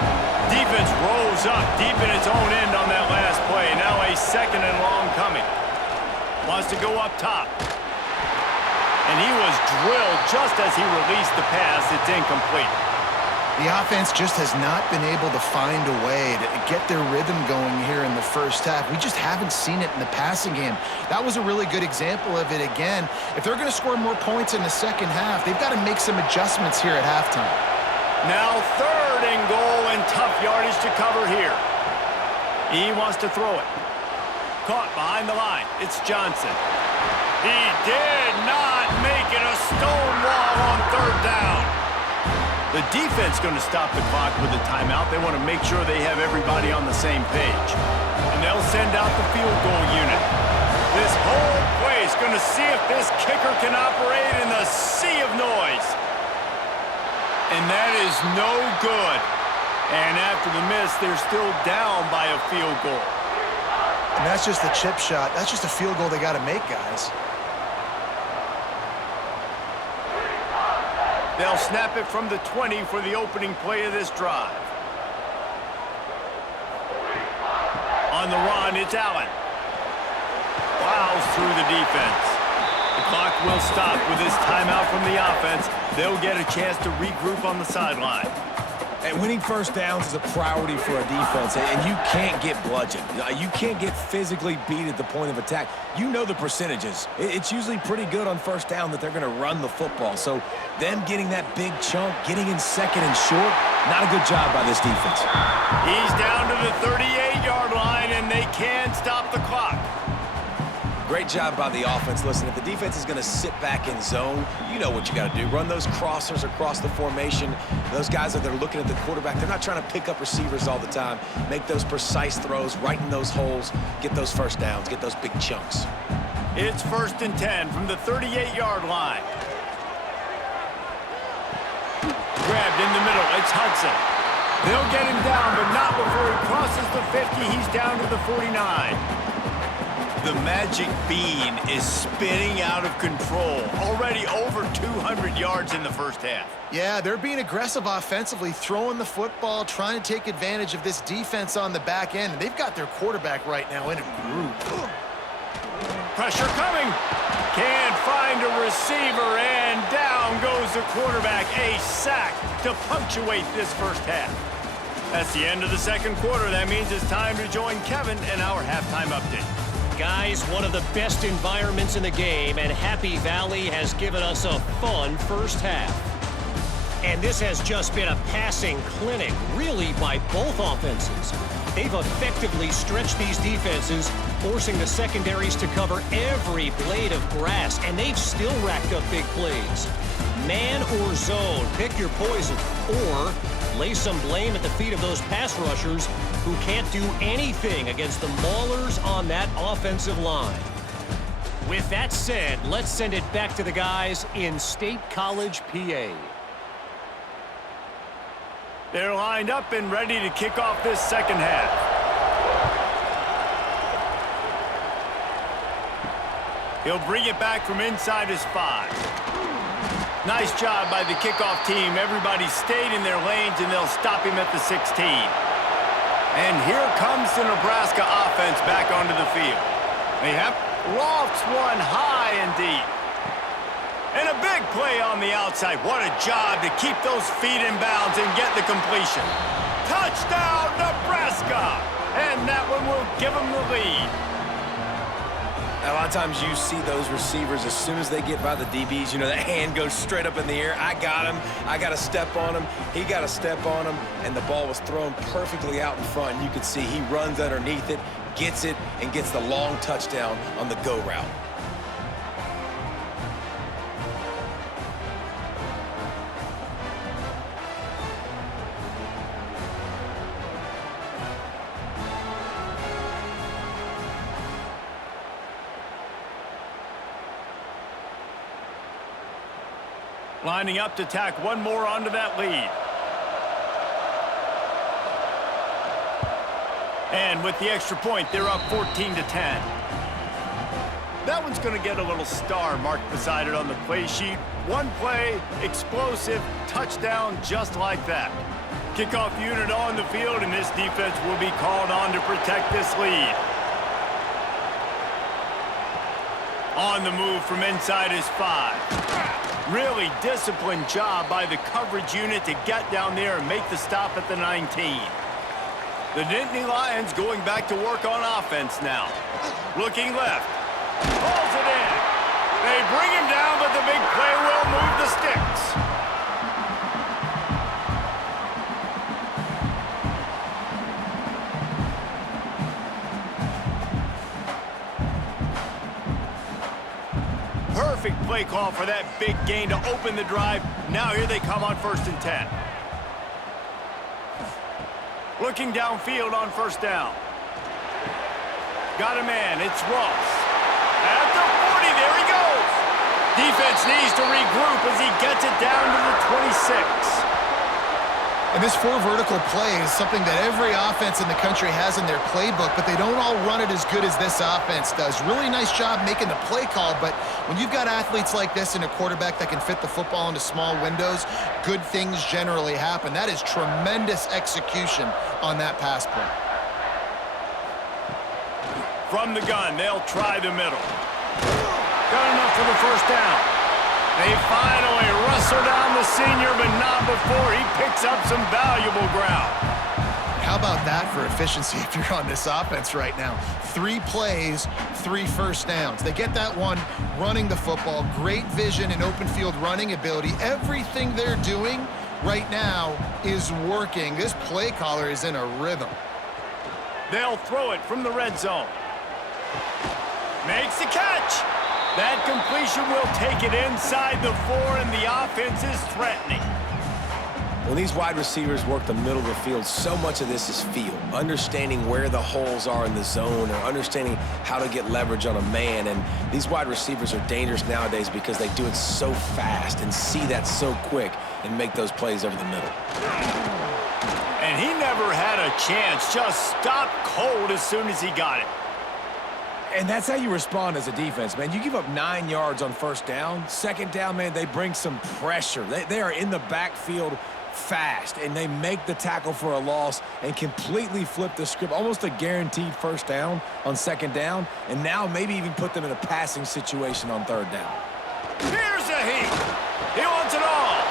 Defense rolls up deep in its own end on that last play. Now a 2nd and long coming. Wants to go up top. And he was drilled just as he released the pass. It's incomplete. The offense just has not been able to find a way to get their rhythm going here in the 1st half. We just haven't seen it in the passing game. That was a really good example of it again. If they're going to score more points in the 2nd half, they've got to make some adjustments here at halftime. Now 3rd and goal, and tough yardage to cover here. He wants to throw it. Caught behind the line. It's Johnson. He did not make it. A stone wall on 3rd down. The defense going to stop the clock with a timeout. They want to make sure they have everybody on the same page. And they'll send out the field goal unit. This whole play is going to see if this kicker can operate in the sea of noise. And that is no good. And after the miss, they're still down by a field goal. And that's just a chip shot. That's just a field goal they got to make, guys. They'll snap it from the 20 for the opening play of this drive. On the run, it's Allen. Plows through the defense. The clock will stop with this timeout from the offense. They'll get a chance to regroup on the sideline. And winning 1st downs is a priority for a defense, and you can't get bludgeoned. You can't get physically beat at the point of attack. You know the percentages. It's usually pretty good on 1st down that they're going to run the football. So them getting that big chunk, getting in 2nd and short, not a good job by this defense. He's down to the 38-yard line, and they can't stop the clock. Great job by the offense. Listen, if the defense is going to sit back in zone, you know what you got to do. Run those crossers across the formation. Those guys that they're looking at the quarterback, they're not trying to pick up receivers all the time. Make those precise throws, right in those holes, get those 1st downs, get those big chunks. It's 1st and 10 from the 38-yard line. Grabbed in the middle. It's Hudson. They'll get him down, but not before he crosses the 50. He's down to the 49. The magic bean is spinning out of control. Already over 200 yards in the first half. Yeah, they're being aggressive offensively, throwing the football, trying to take advantage of this defense on the back end. And they've got their quarterback right now in a group. Pressure coming. Can't find a receiver, and down goes the quarterback. A sack to punctuate this first half. That's the end of the second quarter. That means it's time to join Kevin in our halftime update. Guys, one of the best environments in the game, and Happy Valley has given us a fun first half. And this has just been a passing clinic, really, by both offenses. They've effectively stretched these defenses, forcing the secondaries to cover every blade of grass, and they've still racked up big plays. Man or zone, pick your poison, or lay some blame at the feet of those pass rushers who can't do anything against the maulers on that offensive line. With that said, let's send it back to the guys in State College, PA. They're lined up and ready to kick off this second half. He'll bring it back from inside his 5. Nice job by the kickoff team. Everybody stayed in their lanes, and they'll stop him at the 16. And here comes the Nebraska offense back onto the field. They have lofts one high and deep. And a big play on the outside. What a job to keep those feet in bounds and get the completion. Touchdown, Nebraska! And that one will give them the lead. A lot of times you see those receivers, as soon as they get by the DBs, you know, that hand goes straight up in the air. I got him. I got to step on him. He got to step on him, and the ball was thrown perfectly out in front. You can see he runs underneath it, gets it, and gets the long touchdown on the go route. Lining up to tack one more onto that lead. And with the extra point, they're up 14-10. That one's going to get a little star marked beside it on the play sheet. One play, explosive, touchdown, just like that. Kickoff unit on the field, and this defense will be called on to protect this lead. On the move from inside his 5. Really disciplined job by the coverage unit to get down there and make the stop at the 19. The Nittany Lions going back to work on offense now. Looking left. Pulls it in. They bring him down, but the big play will move the sticks. Perfect play call for that big gain to open the drive. Now here they come on 1st and 10. Looking downfield on 1st down. Got a man. It's Ross. At the 40, there he goes. Defense needs to regroup as he gets it down to the 26. And this 4 vertical play is something that every offense in the country has in their playbook, but they don't all run it as good as this offense does. Really nice job making the play call, but when you've got athletes like this and a quarterback that can fit the football into small windows, good things generally happen. That is tremendous execution on that pass play. From the gun, they'll try the middle. Got enough for the 1st down. They finally wrestle down the senior, but not before he picks up some valuable ground. How about that for efficiency if you're on this offense right now? 3 plays, 3 first downs. They get that one running the football, great vision and open field running ability. Everything they're doing right now is working. This play caller is in a rhythm. They'll throw it from the red zone. Makes the catch. That completion will take it inside the 4, and the offense is threatening. When these wide receivers work the middle of the field, so much of this is feel. Understanding where the holes are in the zone, or understanding how to get leverage on a man. And these wide receivers are dangerous nowadays because they do it so fast and see that so quick and make those plays over the middle. And he never had a chance. Just stopped cold as soon as he got it. And that's how you respond as a defense, man. You give up 9 yards on first down. Second down, man, they bring some pressure. They are in the backfield fast, and they make the tackle for a loss and completely flip the script. Almost a guaranteed first down on second down, and now maybe even put them in a passing situation on third down. Here's a heat. He wants it all.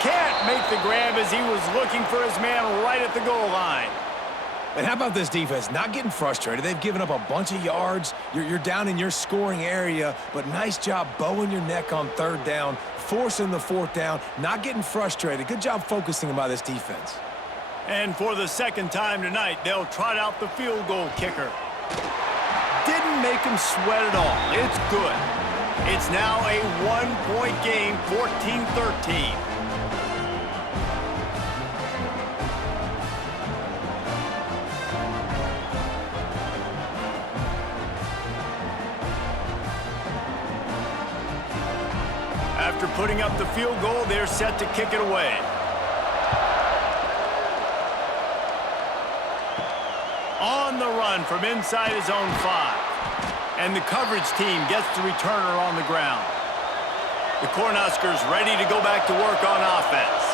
Can't make the grab as he was looking for his man right at the goal line. And how about this defense? Not getting frustrated. They've given up a bunch of yards. You're down in your scoring area, but nice job bowing your neck on third down, forcing the fourth down, not getting frustrated. Good job focusing by this defense. And for the second time tonight, they'll trot out the field goal kicker. Didn't make him sweat at all. It's good. It's now a 1-point game, 14-13. After putting up the field goal, they're set to kick it away. On the run from inside his own 5. And the coverage team gets the returner on the ground. The Cornhuskers ready to go back to work on offense.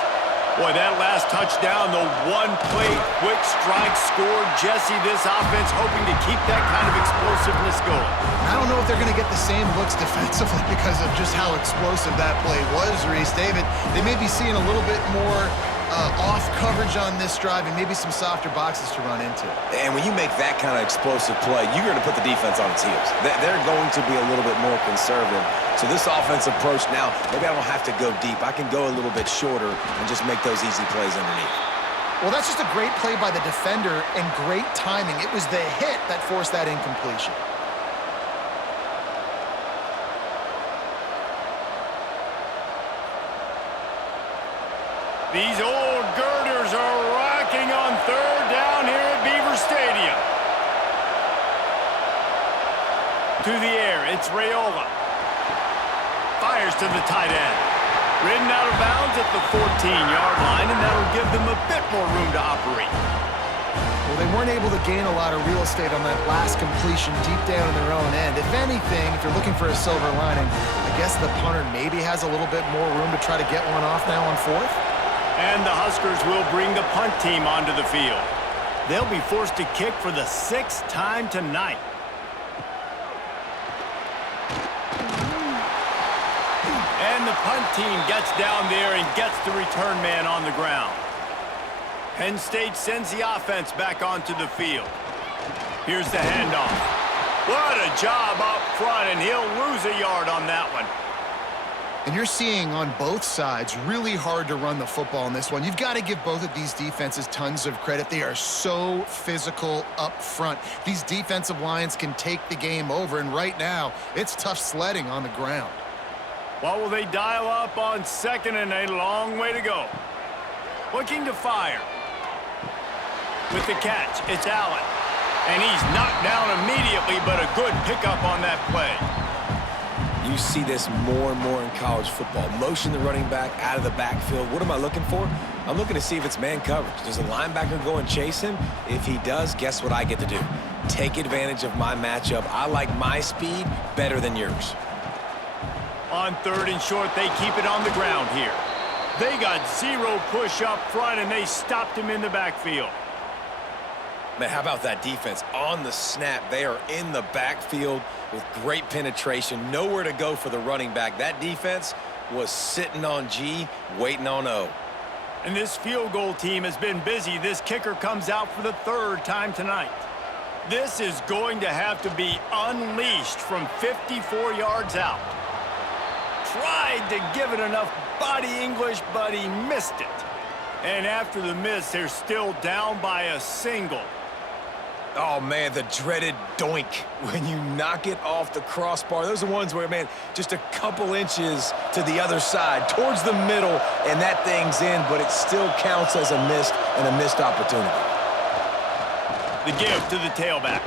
Boy, that last touchdown, the one-play quick strike scored. Jesse, this offense hoping to keep that kind of explosiveness going. I don't know if they're going to get the same looks defensively because of just how explosive that play was, Reese. David, they may be seeing a little bit more off coverage on this drive and maybe some softer boxes to run into. And when you make that kind of explosive play, you're going to put the defense on its heels. They're going to be a little bit more conservative. So this offense approach now, maybe I don't have to go deep. I can go a little bit shorter and just make those easy plays underneath. Well, that's just a great play by the defender and great timing. It was the hit that forced that incompletion. These old girders are rocking on third down here at Beaver Stadium. To the air, it's Raiola. Fires to the tight end. Ridden out of bounds at the 14-yard line, and that'll give them a bit more room to operate. Well, they weren't able to gain a lot of real estate on that last completion deep down in their own end. If anything, if you're looking for a silver lining, I guess the punter maybe has a little bit more room to try to get one off now on fourth. And the Huskers will bring the punt team onto the field. They'll be forced to kick for the 6th time tonight. And the punt team gets down there and gets the return man on the ground. Penn State sends the offense back onto the field. Here's the handoff. What a job up front, and he'll lose a yard on that one. And you're seeing on both sides really hard to run the football in this one. You've got to give both of these defenses tons of credit. They are so physical up front. These defensive lines can take the game over, and right now, it's tough sledding on the ground. What will they dial up on second and a long way to go? Looking to fire. With the catch, it's Allen. And he's knocked down immediately, but a good pickup on that play. You see this more and more in college football. Motion the running back out of the backfield. What am I looking for? I'm looking to see if it's man coverage. Does a linebacker go and chase him? If he does, guess what I get to do? Take advantage of my matchup. I like my speed better than yours. On third and short, they keep it on the ground here. They got zero push up front, and they stopped him in the backfield. Man, how about that defense? On the snap, they are in the backfield with great penetration. Nowhere to go for the running back. That defense was sitting on G, waiting on O. And this field goal team has been busy. This kicker comes out for the 3rd time tonight. This is going to have to be unleashed from 54 yards out. Tried to give it enough body English, but he missed it. And after the miss, they're still down by a single. Oh, man, the dreaded doink when you knock it off the crossbar. Those are ones where, man, just a couple inches to the other side, towards the middle, and that thing's in, but it still counts as a missed opportunity. The give to the tailback.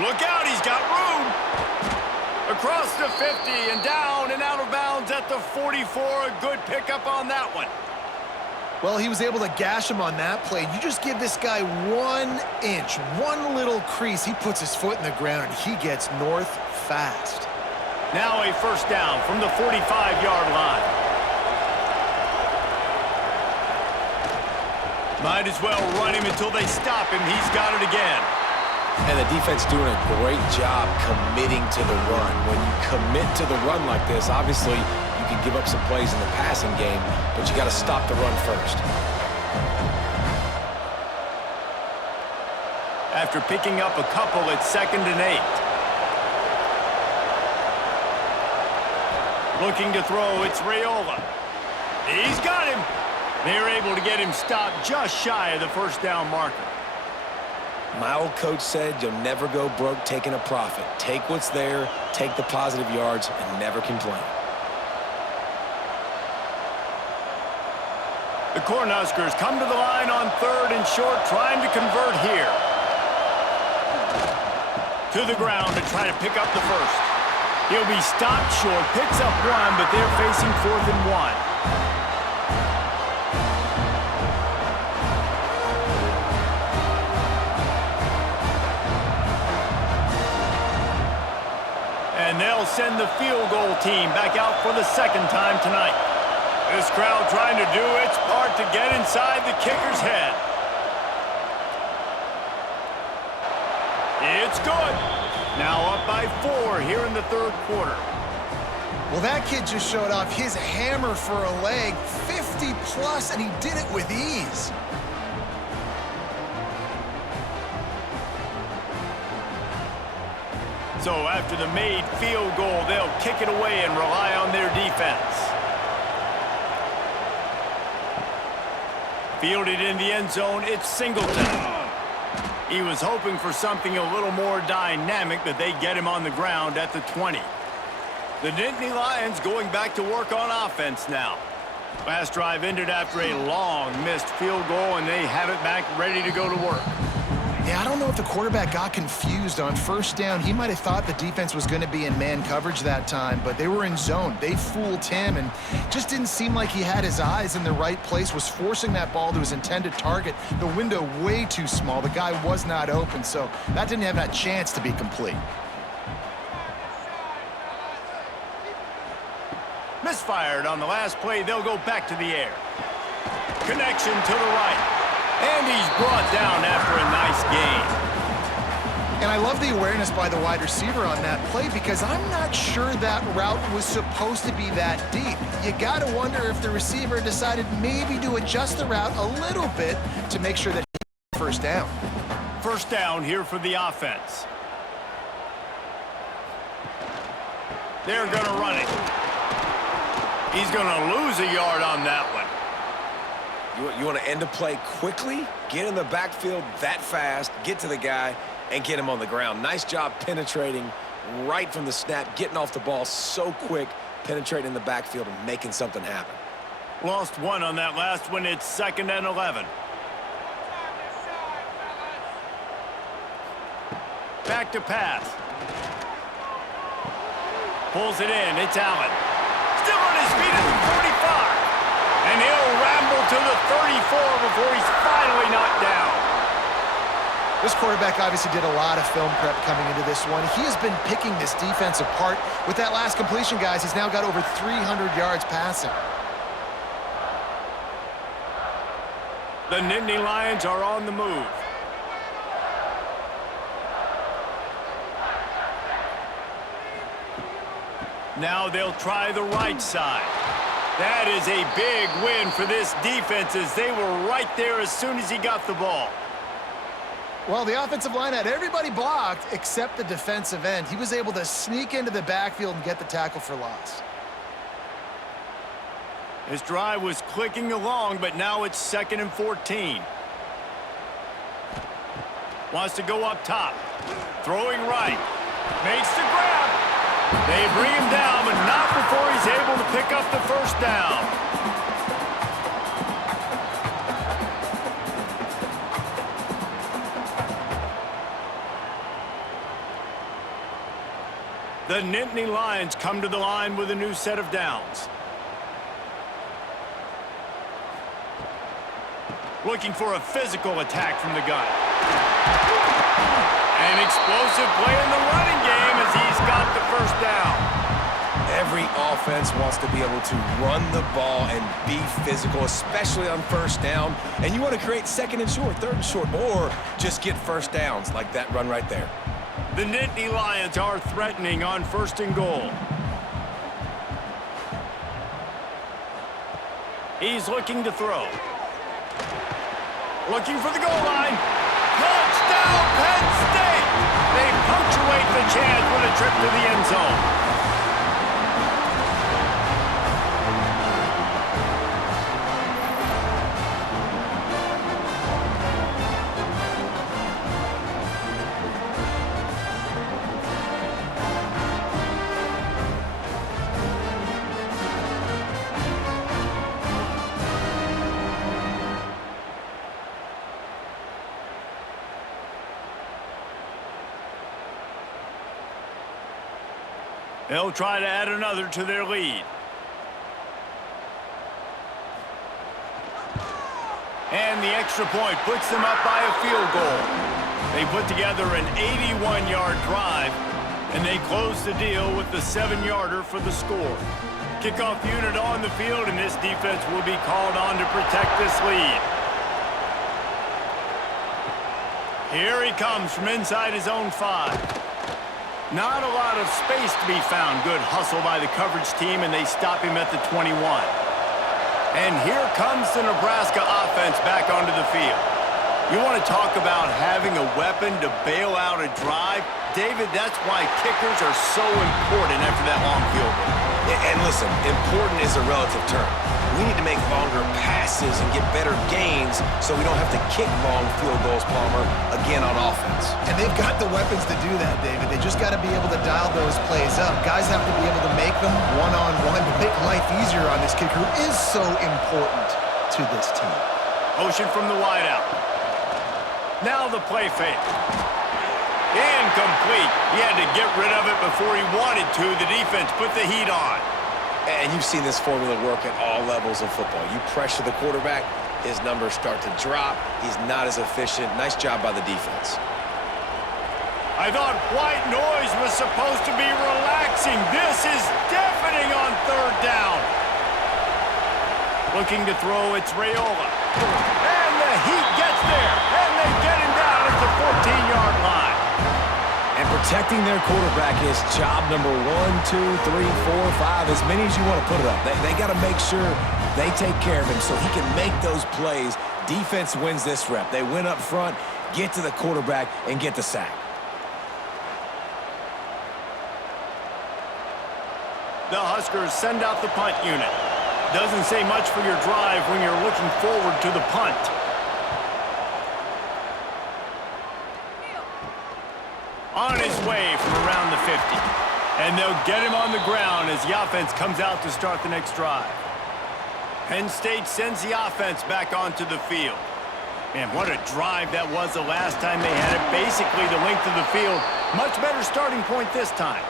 Look out, he's got room. Across the 50 and down and out of bounds at the 44. A good pickup on that one. Well, he was able to gash him on that play. You just give this guy 1 inch, one little crease, he puts his foot in the ground, and he gets north fast. Now a first down from the 45-yard line. Might as well run him until they stop him. He's got it again. And the defense doing a great job committing to the run. When you commit to the run like this, obviously you can give up some plays in the passing game, but you got to stop the run first. After picking up a couple, it's 2nd and 8. Looking to throw, it's Raiola. He's got him. They're able to get him stopped just shy of the first down marker. My old coach said you'll never go broke taking a profit. Take what's there, take the positive yards, and never complain. The Cornhuskers come to the line on 3rd and short, trying to convert here. To the ground to try to pick up the first. He'll be stopped short, picks up 1, but they're facing 4th and 1. And they'll send the field goal team back out for the 2nd time tonight. This crowd trying to do its part to get inside the kicker's head. It's good. Now up by 4 here in the 3rd quarter. Well, that kid just showed off his hammer for a leg, 50+, and he did it with ease. So after the made field goal, they'll kick it away and rely on their defense. Fielded in the end zone, it's Singleton. He was hoping for something a little more dynamic, but they get him on the ground at the 20. The Nittany Lions going back to work on offense now. Last drive ended after a long missed field goal, and they have it back ready to go to work. Yeah, I don't know if the quarterback got confused on first down. He might have thought the defense was going to be in man coverage that time, but they were in zone. They fooled him, and just didn't seem like he had his eyes in the right place, was forcing that ball to his intended target. The window way too small. The guy was not open, so that didn't have that chance to be complete. Misfired on the last play. They'll go back to the air. Connection to the right. And he's brought down after a nice gain. And I love the awareness by the wide receiver on that play, because I'm not sure that route was supposed to be that deep. You got to wonder if the receiver decided maybe to adjust the route a little bit to make sure that he got first down. First down here for the offense. They're going to run it. He's going to lose a yard on that one. You want to end a play quickly, get in the backfield that fast, get to the guy, and get him on the ground. Nice job penetrating right from the snap, getting off the ball so quick, penetrating in the backfield and making something happen. Lost 1 on that last one. It's 2nd and 11. Back to pass. Pulls it in. It's Allen. Still on his feet at the 45. And he'll ramble to the 34 before he's finally knocked down. This quarterback obviously did a lot of film prep coming into this one. He has been picking this defense apart. With that last completion, guys, he's now got over 300 yards passing. The Nittany Lions are on the move. Now they'll try the right side. That is a big win for this defense, as they were right there as soon as he got the ball. Well, the offensive line had everybody blocked except the defensive end. He was able to sneak into the backfield and get the tackle for loss. His drive was clicking along, but now it's 2nd and 14. Wants to go up top. Throwing right. Makes the grab. They bring him down, but not before he's able to pick up the first down. The Nittany Lions come to the line with a new set of downs. Looking for a physical attack from the gun. An explosive play in the running game as he's got the first down. Every offense wants to be able to run the ball and be physical, especially on first down. And you want to create second and short, third and short, or just get first downs like that run right there. The Nittany Lions are threatening on 1st and goal. He's looking to throw. Looking for the goal line. Touchdown, Penn State! They punctuate the chance with a trip to the end zone. They'll try to add another to their lead. And the extra point puts them up by a field goal. They put together an 81-yard drive, and they close the deal with the 7-yarder for the score. Kickoff unit on the field, and this defense will be called on to protect this lead. Here he comes from inside his own 5. Not a lot of space to be found. Good hustle by the coverage team, and they stop him at the 21. And here comes the Nebraska offense back onto the field. You want to talk about having a weapon to bail out a drive? David, that's why kickers are so important after that long field goal. And listen, important is a relative term. We need to make longer passes and get better gains so we don't have to kick long field goals, Palmer, again on offense. And they've got the weapons to do that, David. They just got to be able to dial those plays up. Guys have to be able to make them one-on-one to make life easier on this kicker who is so important to this team. Motion from the wideout. Now the play fake. Incomplete. He had to get rid of it before he wanted to. The defense put the heat on. And you've seen this formula work at all levels of football. You pressure the quarterback, his numbers start to drop. He's not as efficient. Nice job by the defense. I thought white noise was supposed to be relaxing. This is deafening on 3rd down. Looking to throw, it's Raiola. And the heat gets there. And they get him down at the 14-yard line. And protecting their quarterback is job number 1, 2, 3, 4, 5, as many as you want to put it up. They got to make sure they take care of him so he can make those plays. Defense wins this rep. They win up front, get to the quarterback, and get the sack. The Huskers send out the punt unit. Doesn't say much for your drive when you're looking forward to the punt. On his way from around the 50. And they'll get him on the ground as the offense comes out to start the next drive. Penn State sends the offense back onto the field. Man, what a drive that was the last time they had it. Basically the length of the field. Much better starting point this time.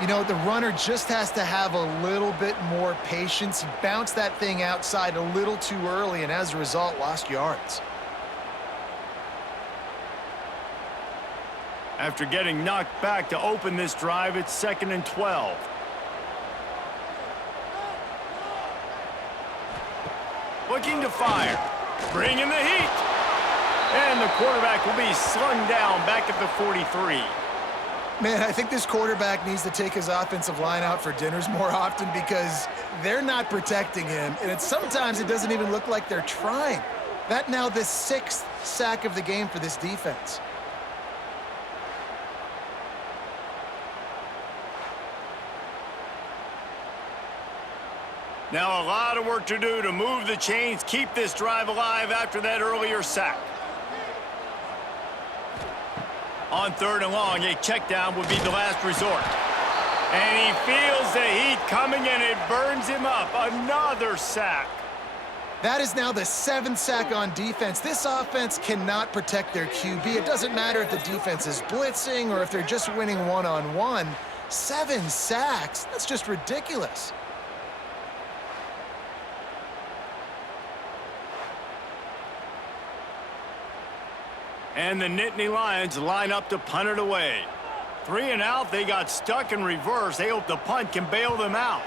You know, the runner just has to have a little bit more patience. He bounced that thing outside a little too early, and as a result, lost yards. After getting knocked back to open this drive, it's 2nd and 12. Looking to fire. Bringing the heat. And the quarterback will be slung down back at the 43. Man, I think this quarterback needs to take his offensive line out for dinners more often because they're not protecting him. And sometimes it doesn't even look like they're trying. That now the 6th sack of the game for this defense. Now a lot of work to do to move the chains, keep this drive alive after that earlier sack. On 3rd and long, a check down would be the last resort. And he feels the heat coming and it burns him up. Another sack. That is now the 7th sack on defense. This offense cannot protect their QB. It doesn't matter if the defense is blitzing or if they're just winning one-on-one. 7 sacks, that's just ridiculous. And the Nittany Lions line up to punt it away. 3 and out. They got stuck in reverse. They hope the punt can bail them out.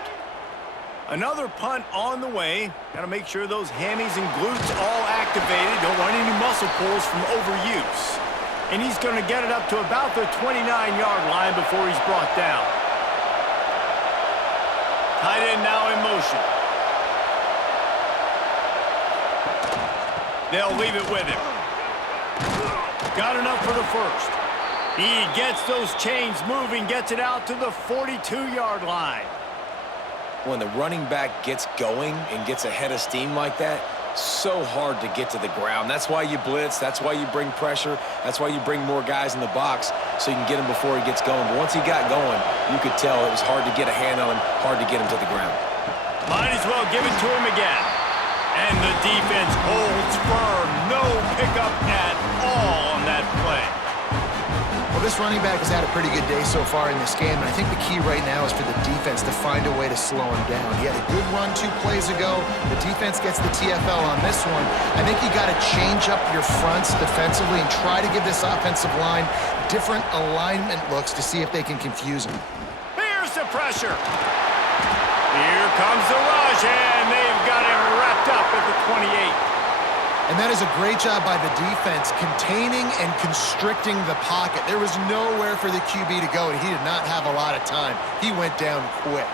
Another punt on the way. Got to make sure those hammies and glutes all activated. Don't want any muscle pulls from overuse. And he's going to get it up to about the 29-yard line before he's brought down. Tight end now in motion. They'll leave it with him. Got enough for the first. He gets those chains moving, gets it out to the 42-yard line. When the running back gets going and gets ahead of steam like that, so hard to get to the ground. That's why you blitz. That's why you bring pressure. That's why you bring more guys in the box so you can get him before he gets going. But once he got going, you could tell it was hard to get a hand on him, hard to get him to the ground. Might as well give it to him again. And the defense holds firm. No pickup at all on that play. Well, this running back has had a pretty good day so far in this game, and I think the key right now is for the defense to find a way to slow him down. He had a good run 2 plays ago. The defense gets the TFL on this one. I think you got to change up your fronts defensively and try to give this offensive line different alignment looks to see if they can confuse him. Here's the pressure. Here comes the rush, and they've got him wrapped up at the 28. And that is a great job by the defense, containing and constricting the pocket. There was nowhere for the QB to go, and he did not have a lot of time. He went down quick.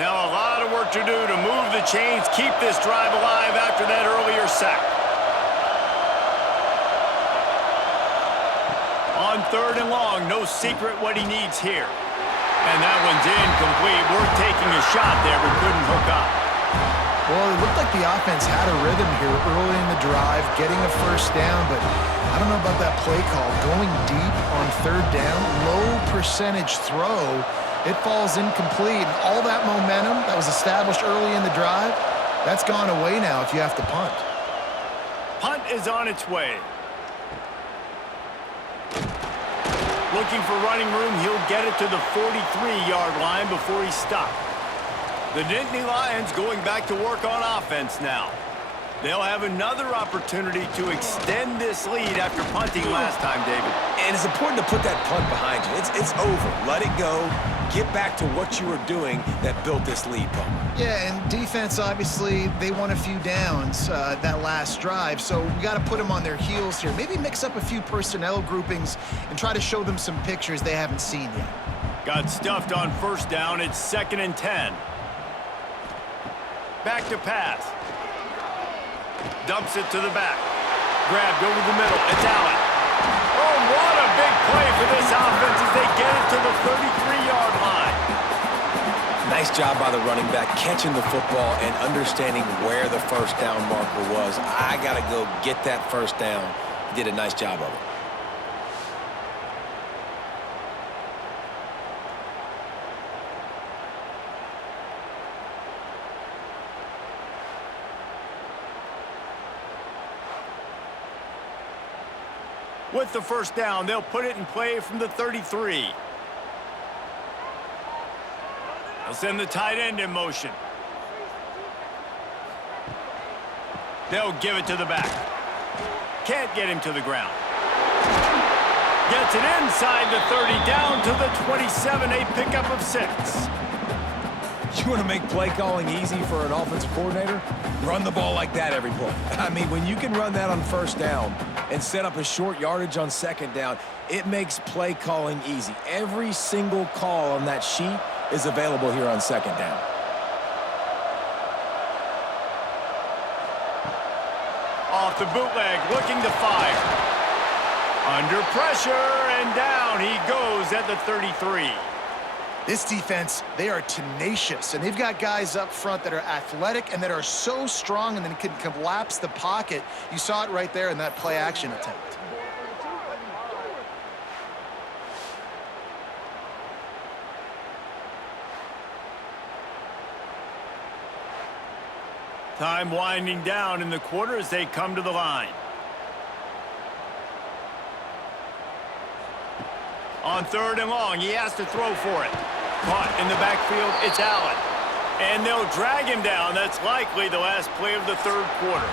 Now a lot of work to do to move the chains, keep this drive alive after that earlier sack. On 3rd and long, no secret what he needs here. And that one's incomplete. We're taking a shot there, but couldn't hook up. Well, it looked like the offense had a rhythm here early in the drive, getting a first down, but I don't know about that play call. Going deep on 3rd down, low percentage throw, it falls incomplete. And all that momentum that was established early in the drive, that's gone away now if you have to punt. Punt is on its way. Looking for running room, he'll get it to the 43-yard line before he's stopped. The Nittany Lions going back to work on offense now. They'll have another opportunity to extend this lead after punting last time, David. And it's important to put that punt behind you. It's over. Let it go. Get back to what you were doing that built this lead, Palmer. Yeah, and defense, obviously, they won a few downs that last drive, so we got to put them on their heels here. Maybe mix up a few personnel groupings and try to show them some pictures they haven't seen yet. Got stuffed on 1st down. It's 2nd and 10. Back to pass. Dumps it to the back. Grabbed over the middle. It's Allen. Oh, what a big play for this offense as they get it to the 33-yard line. Nice job by the running back, catching the football and understanding where the 1st down marker was. I got to go get that 1st down. He did a nice job of it. With the 1st down, they'll put it in play from the 33. They'll send the tight end in motion. They'll give it to the back. Can't get him to the ground. Gets it inside the 30, down to the 27, a pickup of 6. You want to make play calling easy for an offensive coordinator? Run the ball like that every play. I mean, when you can run that on 1st down and set up a short yardage on 2nd down, it makes play calling easy. Every single call on that sheet is available here on 2nd down. Off the bootleg, looking to fire. Under pressure, and down he goes at the 33. This defense, they are tenacious, and they've got guys up front that are athletic and that are so strong and then can collapse the pocket. You saw it right there in that play-action attempt. Time winding down in the quarter as they come to the line. On 3rd and long, he has to throw for it. Caught in the backfield, it's Allen. And they'll drag him down. That's likely the last play of the 3rd quarter.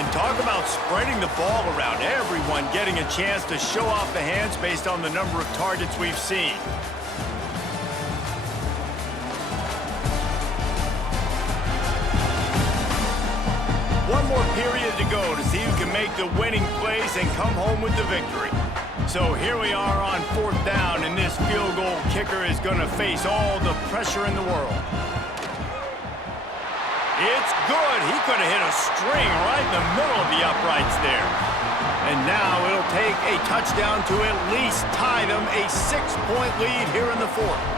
And talk about spreading the ball around. Everyone getting a chance to show off the hands based on the number of targets we've seen. One more period to go to see who can make the winning plays and come home with the victory. So here we are on 4th down, and this field goal kicker is going to face all the pressure in the world. It's good. He could have hit a string right in the middle of the uprights there. And now it'll take a touchdown to at least tie them a 6-point lead here in the 4th.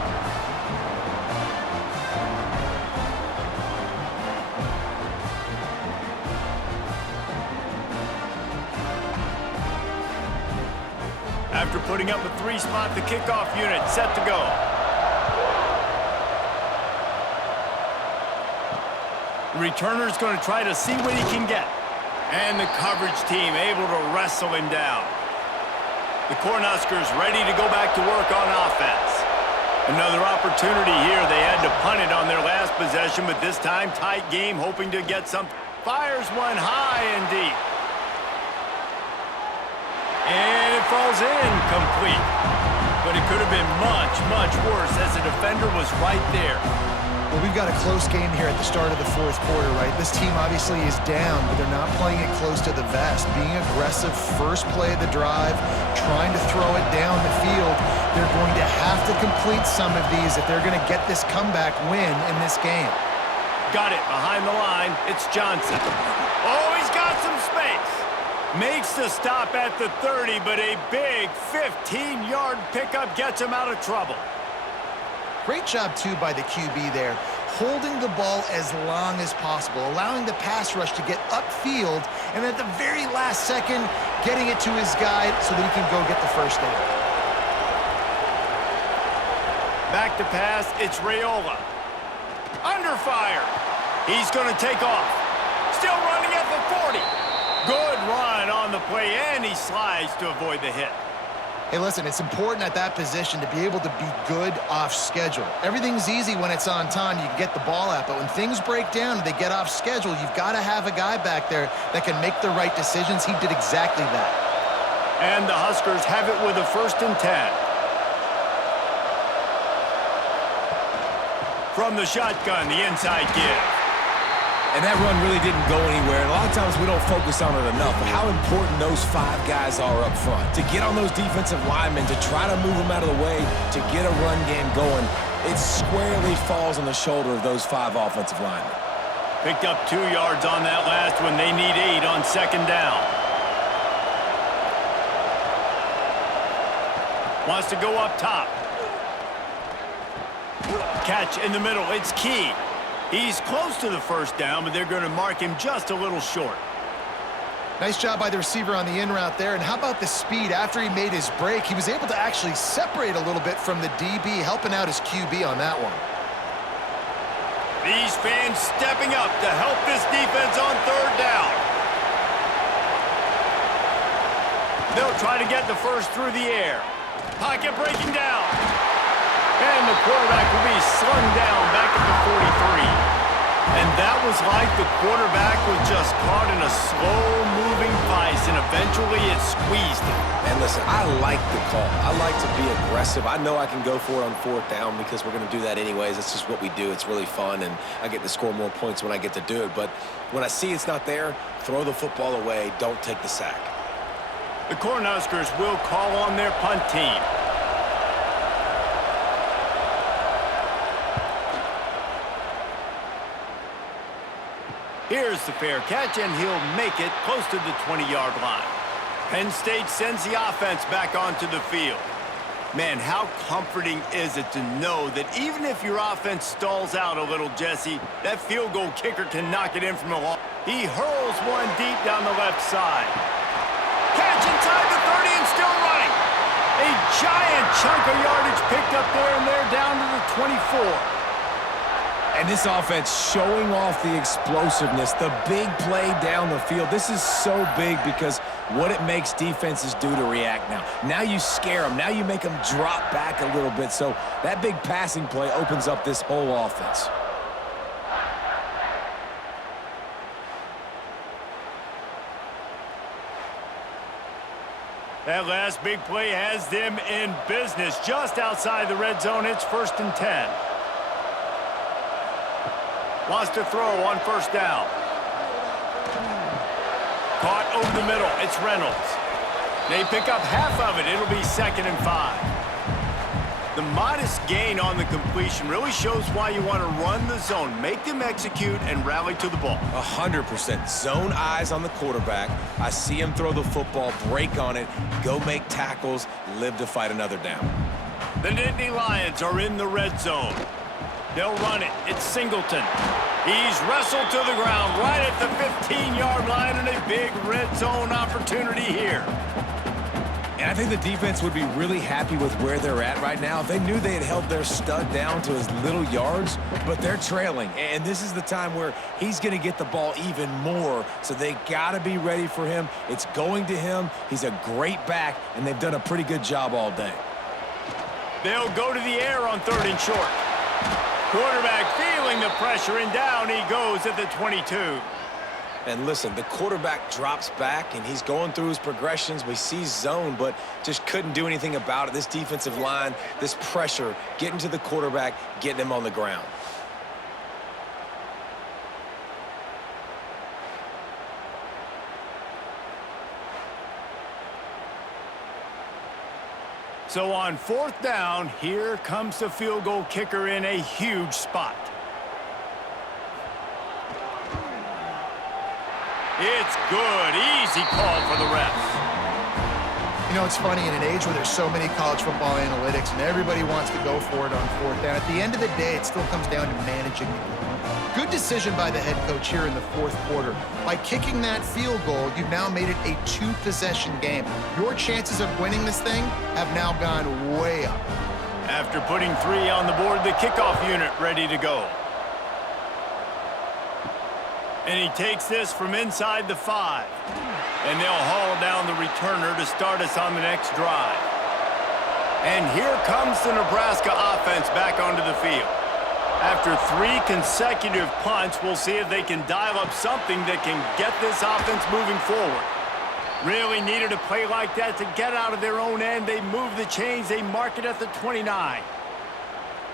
After putting up a 3-spot, the kickoff unit set to go. The returner's going to try to see what he can get. And the coverage team able to wrestle him down. The Cornhuskers ready to go back to work on offense. Another opportunity here. They had to punt it on their last possession, but this time tight game, hoping to get some. Fires one high and deep. And it falls in complete. But it could have been much, much worse as the defender was right there. Well, we've got a close game here at the start of the 4th quarter, right? This team obviously is down, but they're not playing it close to the vest. Being aggressive, first play of the drive, trying to throw it down the field. They're going to have to complete some of these if they're going to get this comeback win in this game. Got it behind the line. It's Johnson. Oh, he's got some space. Makes the stop at the 30, but a big 15-yard pickup gets him out of trouble. Great job, too, by the QB there, holding the ball as long as possible, allowing the pass rush to get upfield, and at the very last second, getting it to his guy so that he can go get the first down. Back to pass, it's Raiola. Under fire. He's going to take off. Still running at the 40. Good run on the play, and he slides to avoid the hit. Hey, listen, it's important at that position to be able to be good off schedule. Everything's easy when it's on time. You can get the ball out, but when things break down and they get off schedule, you've got to have a guy back there that can make the right decisions. He did exactly that. And the Huskers have it with a 1st and 10. From the shotgun, the inside give. And that run really didn't go anywhere. And a lot of times we don't focus on it enough. But how important those 5 guys are up front. To get on those defensive linemen, to try to move them out of the way, to get a run game going, it squarely falls on the shoulder of those 5 offensive linemen. Picked up 2 yards on that last one. They need 8 on 2nd down. Wants to go up top. Catch in the middle. It's Key. He's close to the 1st down, but they're going to mark him just a little short. Nice job by the receiver on the in route there. And how about the speed? After he made his break, he was able to actually separate a little bit from the DB, helping out his QB on that one. These fans stepping up to help this defense on 3rd down. They'll try to get the first through the air. Pocket breaking down. And the quarterback will be slung down back at the 43. And that was like the quarterback was just caught in a slow-moving vice, and eventually it squeezed him. And listen, I like the call. I like to be aggressive. I know I can go for it on 4th down because we're going to do that anyways. That's just what we do. It's really fun, and I get to score more points when I get to do it. But when I see it's not there, throw the football away. Don't take the sack. The Cornhuskers will call on their punt team. Here's the fair catch, and he'll make it close to the 20-yard line. Penn State sends the offense back onto the field. Man, how comforting is it to know that even if your offense stalls out a little, Jesse, that field goal kicker can knock it in from the long. He hurls one deep down the left side. Catch inside the 30 and still running. A giant chunk of yardage picked up there, and they're down to the 24. And this offense showing off the explosiveness, the big play down the field. This is so big because what it makes defenses do to react now. Now you scare them. Now you make them drop back a little bit. So that big passing play opens up this whole offense. That last big play has them in business just outside the red zone. It's 1st and 10. Wants to throw on 1st down. Caught over the middle. It's Reynolds. They pick up half of it. It'll be 2nd and 5. The modest gain on the completion really shows why you want to run the zone. Make them execute and rally to the ball. 100%. Zone eyes on the quarterback. I see him throw the football, break on it, go make tackles, live to fight another down. The Nittany Lions are in the red zone. They'll run it. It's Singleton. He's wrestled to the ground right at the 15-yard line, and a big red zone opportunity here. And I think the defense would be really happy with where they're at right now. They knew they had held their stud down to his little yards, but they're trailing. And this is the time where he's going to get the ball even more, so they got to be ready for him. It's going to him. He's a great back, and they've done a pretty good job all day. They'll go to the air on 3rd and short. Quarterback feeling the pressure, and down he goes at the 22. And listen, the quarterback drops back, and he's going through his progressions. We see zone, but just couldn't do anything about it. This defensive line, this pressure, getting to the quarterback, getting him on the ground. So on 4th down, here comes the field goal kicker in a huge spot. It's good. Easy call for the refs. You know, it's funny, in an age where there's so many college football analytics and everybody wants to go for it on 4th down, at the end of the day, it still comes down to managing the game. Good decision by the head coach here in the 4th quarter. By kicking that field goal, you've now made it a 2-possession game. Your chances of winning this thing have now gone way up. After putting 3 on the board, the kickoff unit ready to go. And he takes this from inside the 5. And they'll haul down the returner to start us on the next drive. And here comes the Nebraska offense back onto the field. After 3 consecutive punts, we'll see if they can dial up something that can get this offense moving forward. Really needed a play like that to get out of their own end. They move the chains. They mark it at the 29.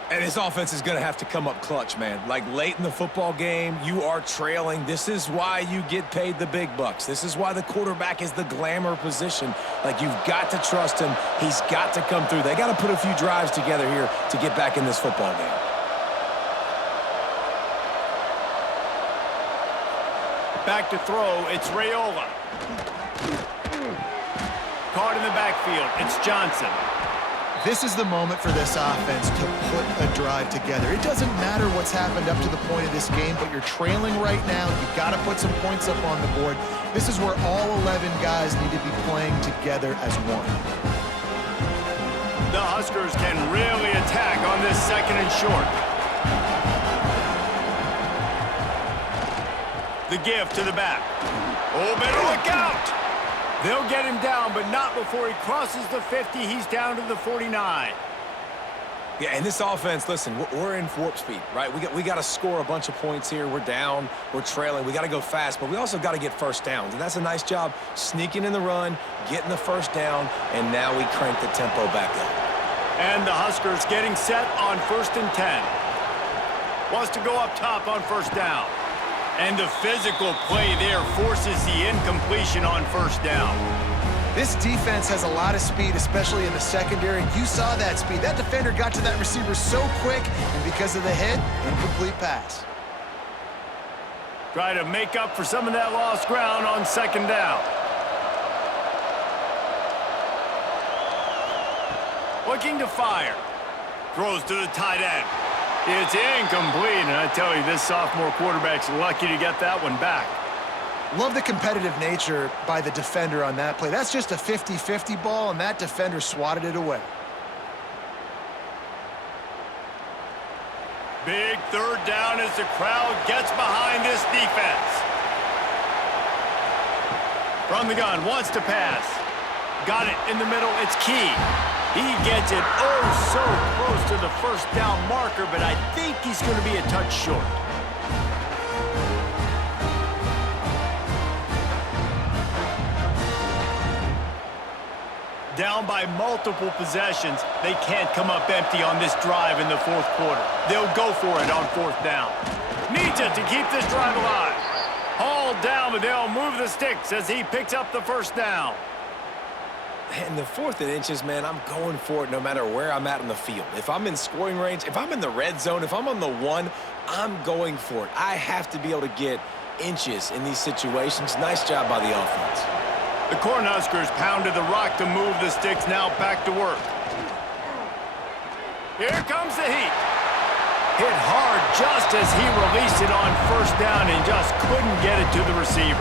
And this offense is going to have to come up clutch, man. Like late in the football game, you are trailing. This is why you get paid the big bucks. This is why the quarterback is the glamour position. Like, you've got to trust him. He's got to come through. They got to put a few drives together here to get back in this football game. Back to throw, it's Raiola. Caught in the backfield, it's Johnson. This is the moment for this offense to put a drive together. It doesn't matter what's happened up to the point of this game, but you're trailing right now. You've got to put some points up on the board. This is where all 11 guys need to be playing together as one. The Huskers can really attack on this 2nd and short. The give to the back. Oh, better look out! They'll get him down, but not before he crosses the 50. He's down to the 49. Yeah, and this offense, listen, we're in warp speed, right? We got to score a bunch of points here. We're down. We're trailing. We got to go fast, but we also got to get first downs. And that's a nice job sneaking in the run, getting the first down, and now we crank the tempo back up. And the Huskers getting set on 1st and 10. Wants to go up top on 1st down. And the physical play there forces the incompletion on 1st down. This defense has a lot of speed, especially in the secondary. You saw that speed. That defender got to that receiver so quick, and because of the hit, incomplete pass. Try to make up for some of that lost ground on 2nd down. Looking to fire. Throws to the tight end. It's incomplete, and I tell you, this sophomore quarterback's lucky to get that one back. Love the competitive nature by the defender on that play. That's just a 50-50 ball, and that defender swatted it away. Big 3rd down as the crowd gets behind this defense. From the gun, wants to pass. Got it in the middle, it's key. He gets it oh so close to the first down marker, but I think he's going to be a touch short. Down by multiple possessions, they can't come up empty on this drive in the fourth quarter. They'll go for it on fourth down. Needs it to keep this drive alive. Hauled down, but they'll move the sticks as he picks up the first down. In the 4th and inches, man, I'm going for it no matter where I'm at on the field. If I'm in scoring range, if I'm in the red zone, if I'm on the 1, I'm going for it. I have to be able to get inches in these situations. Nice job by the offense. The Cornhuskers pounded the rock to move the sticks, now back to work. Here comes the heat. Hit hard just as he released it on first down and just couldn't get it to the receiver.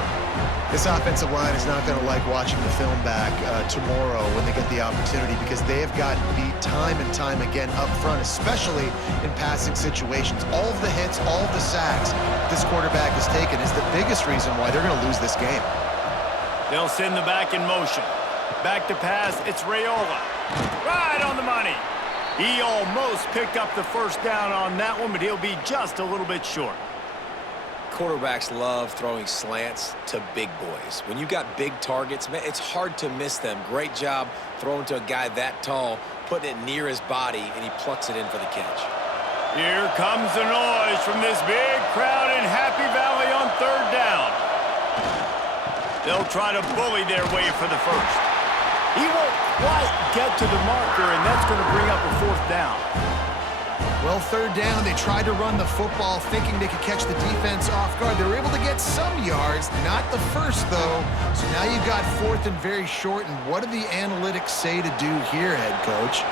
This offensive line is not going to like watching the film back tomorrow when they get the opportunity, because they have gotten beat time and time again up front, especially in passing situations. All of the hits, all of the sacks this quarterback has taken is the biggest reason why they're going to lose this game. They'll send the back in motion. Back to pass, it's Raiola. Right on the money. He almost picked up the first down on that one, but he'll be just a little bit short. Quarterbacks love throwing slants to big boys. When you got big targets, man, it's hard to miss them. Great job throwing to a guy that tall, putting it near his body, and he plucks it in for the catch. Here comes the noise from this big crowd in Happy Valley on third down. They'll try to bully their way for the first. He won't quite get to the marker, and that's going to bring up a fourth down. Well, third down, they tried to run the football thinking they could catch the defense off guard. They were able to get some yards, not the first, though. So now you've got 4th and very short, and what do the analytics say to do here, head coach?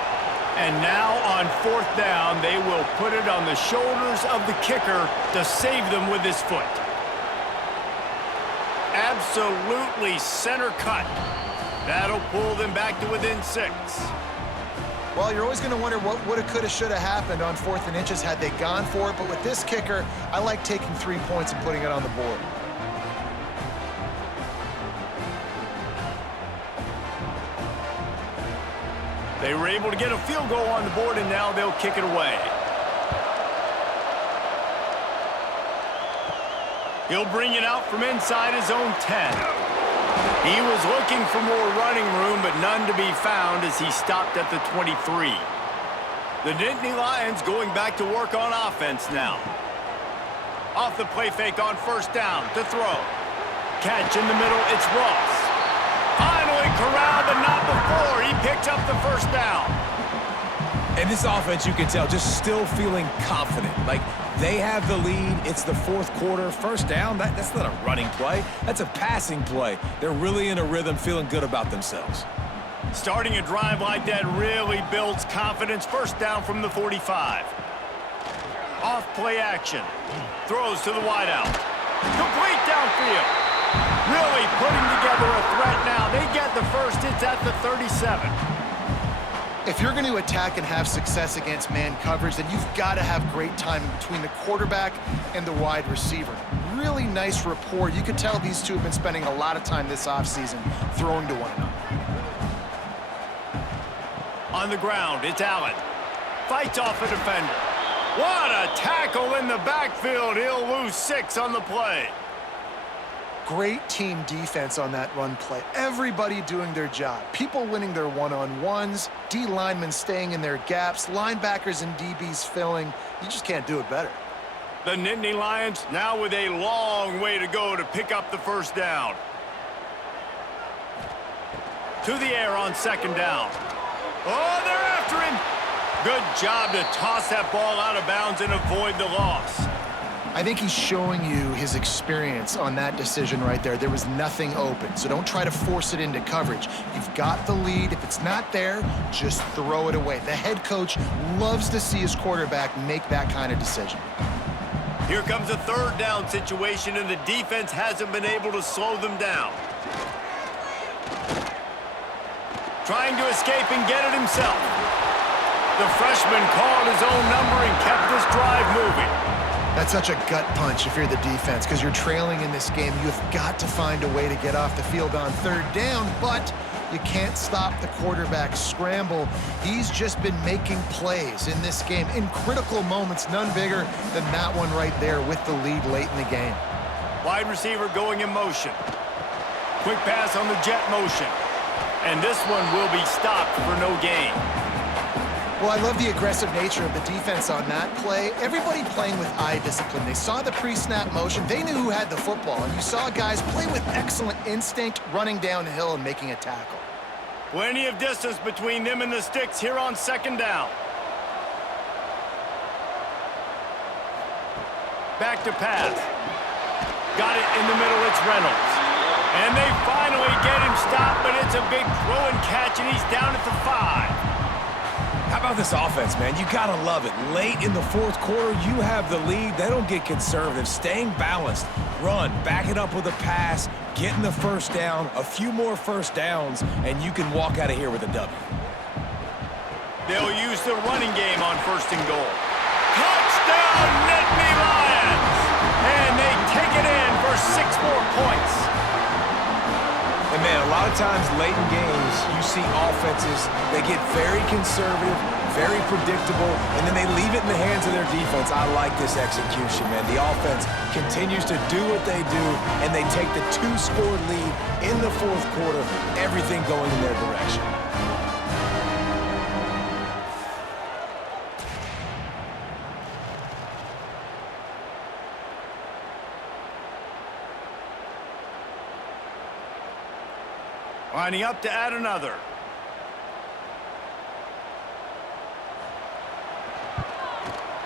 And now on fourth down, they will put it on the shoulders of the kicker to save them with his foot. Absolutely center cut. That'll pull them back to within 6. Well, you're always going to wonder what woulda, coulda, shoulda happened on 4th and inches had they gone for it. But with this kicker, I like taking 3 points and putting it on the board. They were able to get a field goal on the board, and now they'll kick it away. He'll bring it out from inside his own 10. He was looking for more running room, but none to be found as he stopped at the 23. The Nittany Lions going back to work on offense now. Off the play fake on first down to throw. Catch in the middle, it's Ross. Finally corralled, but not before. He picked up the first down. And this offense, you can tell, just still feeling confident. Like, they have the lead. It's the fourth quarter. First down, that's not a running play. That's a passing play. They're really in a rhythm, feeling good about themselves. Starting a drive like that really builds confidence. First down from the 45. Off play action. Throws to the wideout. Complete downfield. Really putting together a threat now. They get the first. It's at the 37. If you're going to attack and have success against man coverage, then you've got to have great timing between the quarterback and the wide receiver. Really nice rapport. You could tell these two have been spending a lot of time this offseason throwing to one another. On the ground, it's Allen. Fights off a defender. What a tackle in the backfield. He'll lose 6 on the play. Great team defense on that run play. Everybody doing their job. People winning their one-on-ones, D linemen staying in their gaps, linebackers and DBs filling. You just can't do it better. The Nittany Lions now with a long way to go to pick up the first down. To the air on second down. Oh, they're after him. Good job to toss that ball out of bounds and avoid the loss. I think he's showing you his experience on that decision right there. There was nothing open, so don't try to force it into coverage. You've got the lead. If it's not there, just throw it away. The head coach loves to see his quarterback make that kind of decision. Here comes a third down situation, and the defense hasn't been able to slow them down. Trying to escape and get it himself. The freshman called his own number and kept this drive moving. That's such a gut punch if you're the defense, because you're trailing in this game. You've got to find a way to get off the field on third down, but you can't stop the quarterback scramble. He's just been making plays in this game in critical moments, none bigger than that one right there with the lead late in the game. Wide receiver going in motion. Quick pass on the jet motion. And this one will be stopped for no gain. Well, I love the aggressive nature of the defense on that play. Everybody playing with eye discipline. They saw the pre-snap motion. They knew who had the football. And you saw guys play with excellent instinct, running downhill and making a tackle. Plenty of distance between them and the sticks here on second down. Back to pass. Got it in the middle. It's Reynolds. And they finally get him stopped, but it's a big throw and catch, and he's down at the 5. How about this offense, man? You gotta love it. Late in the fourth quarter, you have the lead. They don't get conservative. Staying balanced. Run, back it up with a pass, getting the first down, a few more first downs, and you can walk out of here with a W. They'll use the running game on first and goal. Touchdown, Nittany Lions! And they take it in for 6 more points. And, man, a lot of times late in games, you see offenses, they get very conservative, very predictable, and then they leave it in the hands of their defense. I like this execution, man. The offense continues to do what they do, and they take the 2-score lead in the fourth quarter, everything going in their direction. Lining up to add another.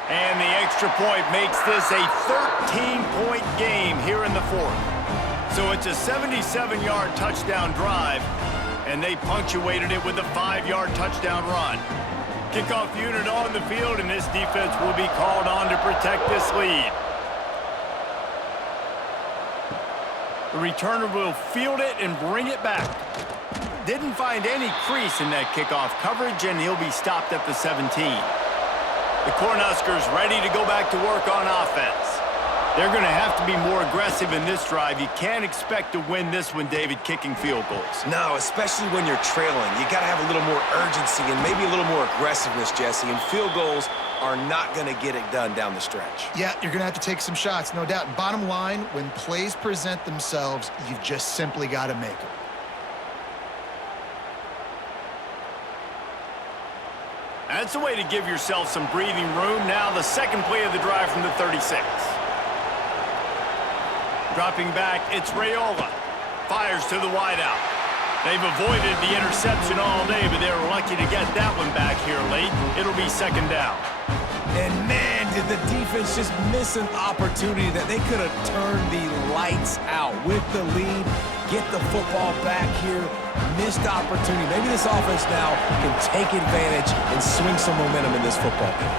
And the extra point makes this a 13-point game here in the fourth. So it's a 77-yard touchdown drive, and they punctuated it with a 5-yard touchdown run. Kickoff unit on the field, and this defense will be called on to protect this lead. The returner will field it and bring it back. Didn't find any crease in that kickoff coverage, and he'll be stopped at the 17. The Cornhuskers ready to go back to work on offense. They're going to have to be more aggressive in this drive. You can't expect to win this one, David, kicking field goals. No, especially when you're trailing. You got to have a little more urgency and maybe a little more aggressiveness, Jesse, and field goals are not going to get it done down the stretch. Yeah, you're going to have to take some shots, no doubt. Bottom line, when plays present themselves, you've just simply got to make them. That's a way to give yourself some breathing room. Now the second play of the drive from the 36. Dropping back, it's Raiola. Fires to the wideout. They've avoided the interception all day, but they're lucky to get that one back here late. It'll be second down. And, man, did the defense just miss an opportunity that they could have turned the lights out with the lead, get the football back here. Missed opportunity. Maybe this offense now can take advantage and swing some momentum in this football game.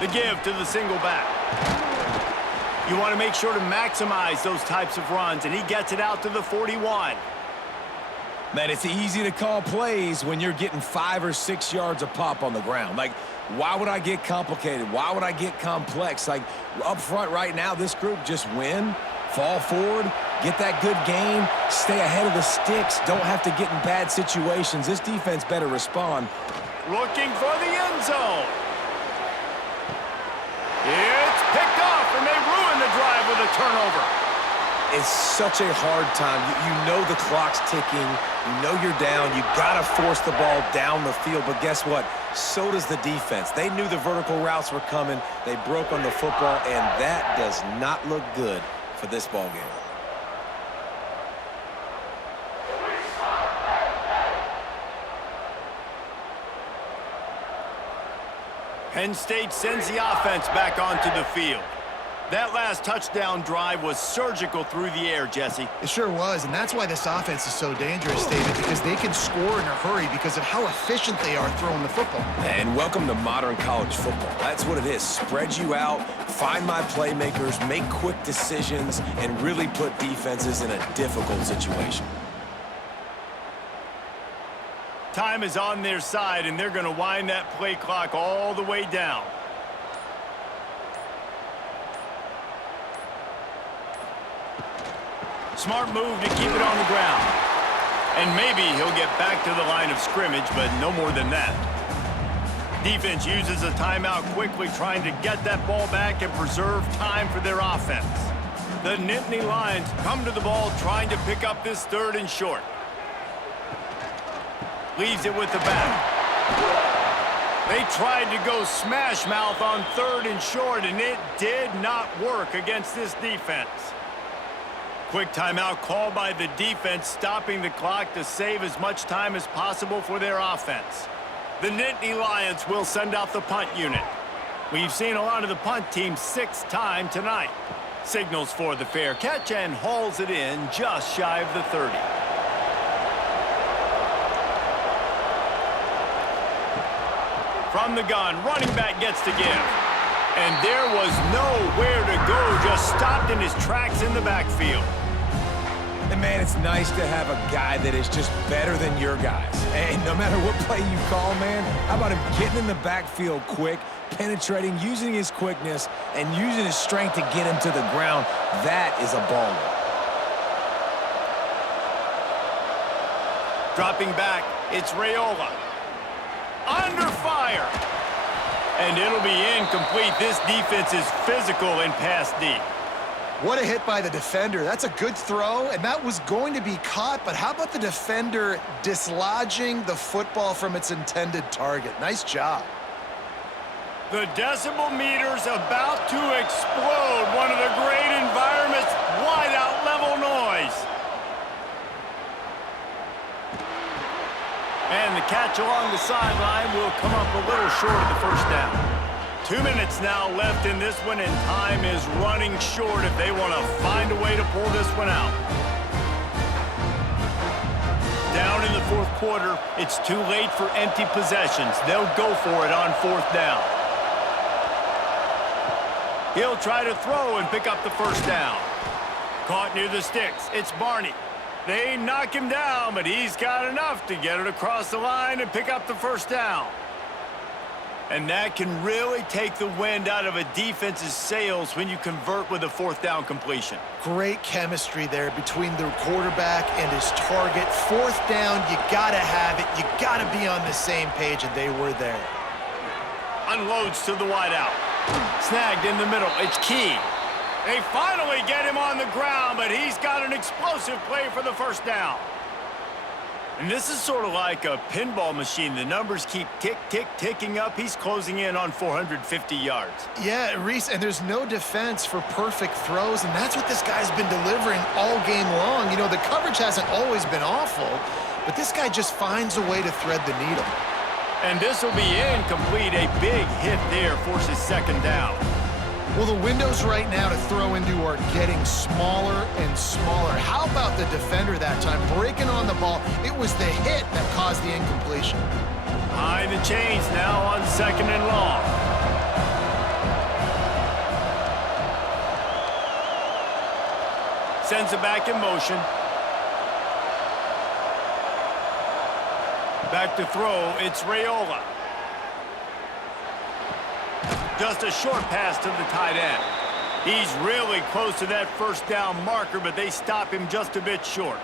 The give to the single back. You want to make sure to maximize those types of runs, and he gets it out to the 41. Man, it's easy to call plays when you're getting 5 or 6 yards a pop on the ground. Like, why would I get complicated? Why would I get complex? Like, up front right now, this group just win, fall forward, get that good gain, stay ahead of the sticks, don't have to get in bad situations. This defense better respond. Looking for the end zone. It's picked off, and they ruin the drive with a turnover. It's such a hard time. You know the clock's ticking. You know you're down. You got to force the ball down the field. But guess what? So does the defense. They knew the vertical routes were coming. They broke on the football, and that does not look good for this ball game. Penn State sends the offense back onto the field. That last touchdown drive was surgical through the air, Jesse. It sure was, and that's why this offense is so dangerous, David, because they can score in a hurry because of how efficient they are throwing the football. And welcome to modern college football. That's what it is. Spread you out, find my playmakers, make quick decisions, and really put defenses in a difficult situation. Time is on their side, and they're going to wind that play clock all the way down. Smart move to keep it on the ground. And maybe he'll get back to the line of scrimmage, but no more than that. Defense uses a timeout quickly, trying to get that ball back and preserve time for their offense. The Nittany Lions come to the ball, trying to pick up this 3rd and short. Leaves it with the back. They tried to go smash mouth on 3rd and short, and it did not work against this defense. Quick timeout called by the defense, stopping the clock to save as much time as possible for their offense. The Nittany Lions will send out the punt unit. We've seen a lot of the punt team 6th time tonight. Signals for the fair catch and hauls it in just shy of the 30. From the gun, running back gets to give. And there was nowhere to go, just stopped in his tracks in the backfield. And, man, it's nice to have a guy that is just better than your guys. And no matter what play you call, man, how about him getting in the backfield quick, penetrating, using his quickness, and using his strength to get him to the ground. That is a baller. Dropping back, it's Raiola. Under fire. And it'll be incomplete. This defense is physical and pass deep. What a hit by the defender. That's a good throw, and that was going to be caught, but how about the defender dislodging the football from its intended target? Nice job. The decibel meter's about to explode. One of the great environments, wide-out level noise. And the catch along the sideline will come up a little short of the 1st down. 2 minutes now left in this one, and time is running short if they want to find a way to pull this one out. Down in the 4th quarter, it's too late for empty possessions. They'll go for it on 4th down. He'll try to throw and pick up the 1st down. Caught near the sticks. It's Barney. They knock him down, but he's got enough to get it across the line and pick up the 1st down. And that can really take the wind out of a defense's sails when you convert with a 4th down completion. Great chemistry there between the quarterback and his target. 4th down, you gotta have it. You gotta be on the same page, and they were there. Unloads to the wideout. Snagged in the middle. It's Key. They finally get him on the ground, but he's got an explosive play for the 1st down. And this is sort of like a pinball machine. The numbers keep ticking up. He's closing in on 450 yards. Yeah, Reese, and there's no defense for perfect throws, and that's what this guy's been delivering all game long. You know, the coverage hasn't always been awful, but this guy just finds a way to thread the needle. And this will be incomplete. A big hit there forces 2nd down. Well, the windows right now to throw into are getting smaller and smaller. How about the defender that time breaking on the ball? It was the hit that caused the incompletion. Behind the chains now on 2nd and long. Sends it back in motion. Back to throw, it's Raiola. Just a short pass to the tight end. He's really close to that 1st down marker, but they stop him just a bit short.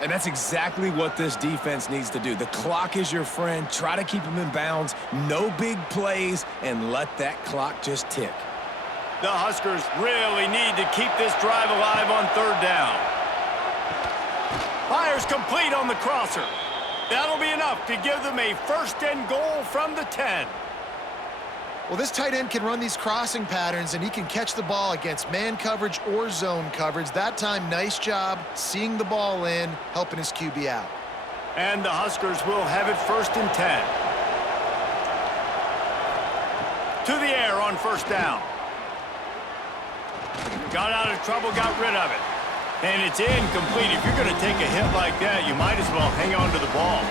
And that's exactly what this defense needs to do. The clock is your friend. Try to keep him in bounds. No big plays, and let that clock just tick. The Huskers really need to keep this drive alive on 3rd down. Fires complete on the crosser. That'll be enough to give them a 1st and goal from the 10. Well, this tight end can run these crossing patterns, and he can catch the ball against man coverage or zone coverage. That time, nice job seeing the ball in, helping his QB out. And the Huskers will have it 1st and 10. To the air on 1st down. Got out of trouble, got rid of it. And it's incomplete. If you're going to take a hit like that, you might as well hang on to the ball.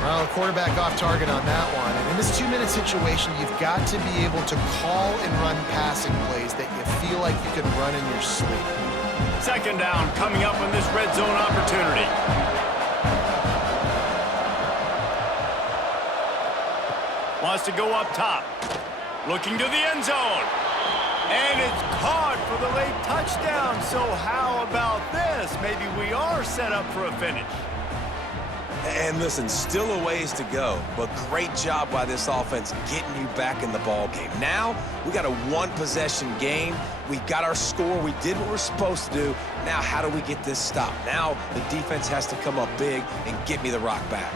Well, quarterback off target on that one. And in this 2-minute situation, you've got to be able to call and run passing plays that you feel like you can run in your sleep. 2nd down coming up on this red zone opportunity. Wants to go up top. Looking to the end zone. And it's caught for the late touchdown. So how about this? Maybe we are set up for a finish. And listen, still a ways to go, but great job by this offense getting you back in the ball game. Now, we got a one-possession game. We got our score. We did what we're supposed to do. Now, how do we get this stopped? Now, the defense has to come up big and get me the rock back.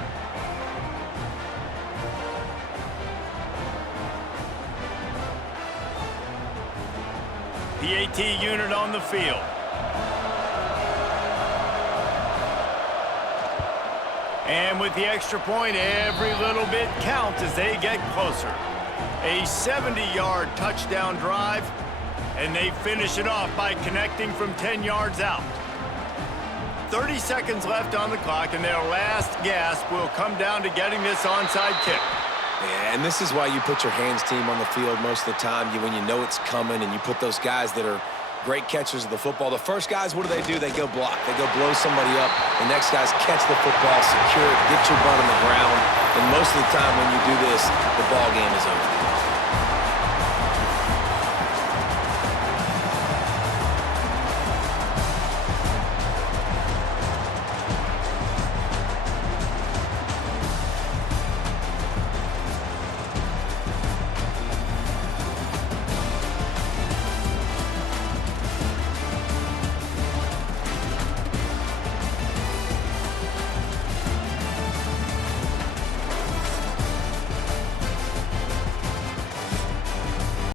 PAT unit on the field. And with the extra point, every little bit counts as they get closer. A 70-yard touchdown drive, and they finish it off by connecting from 10 yards out. 30 seconds left on the clock, and their last gasp will come down to getting this onside kick. Yeah, and this is why you put your hands team on the field most of the time, when you know it's coming, and you put those guys that are great catchers of the football. The first guys, what do? They go block. They go blow somebody up. The next guys catch the football, secure it, get your butt on the ground. And most of the time when you do this, the ball game is over.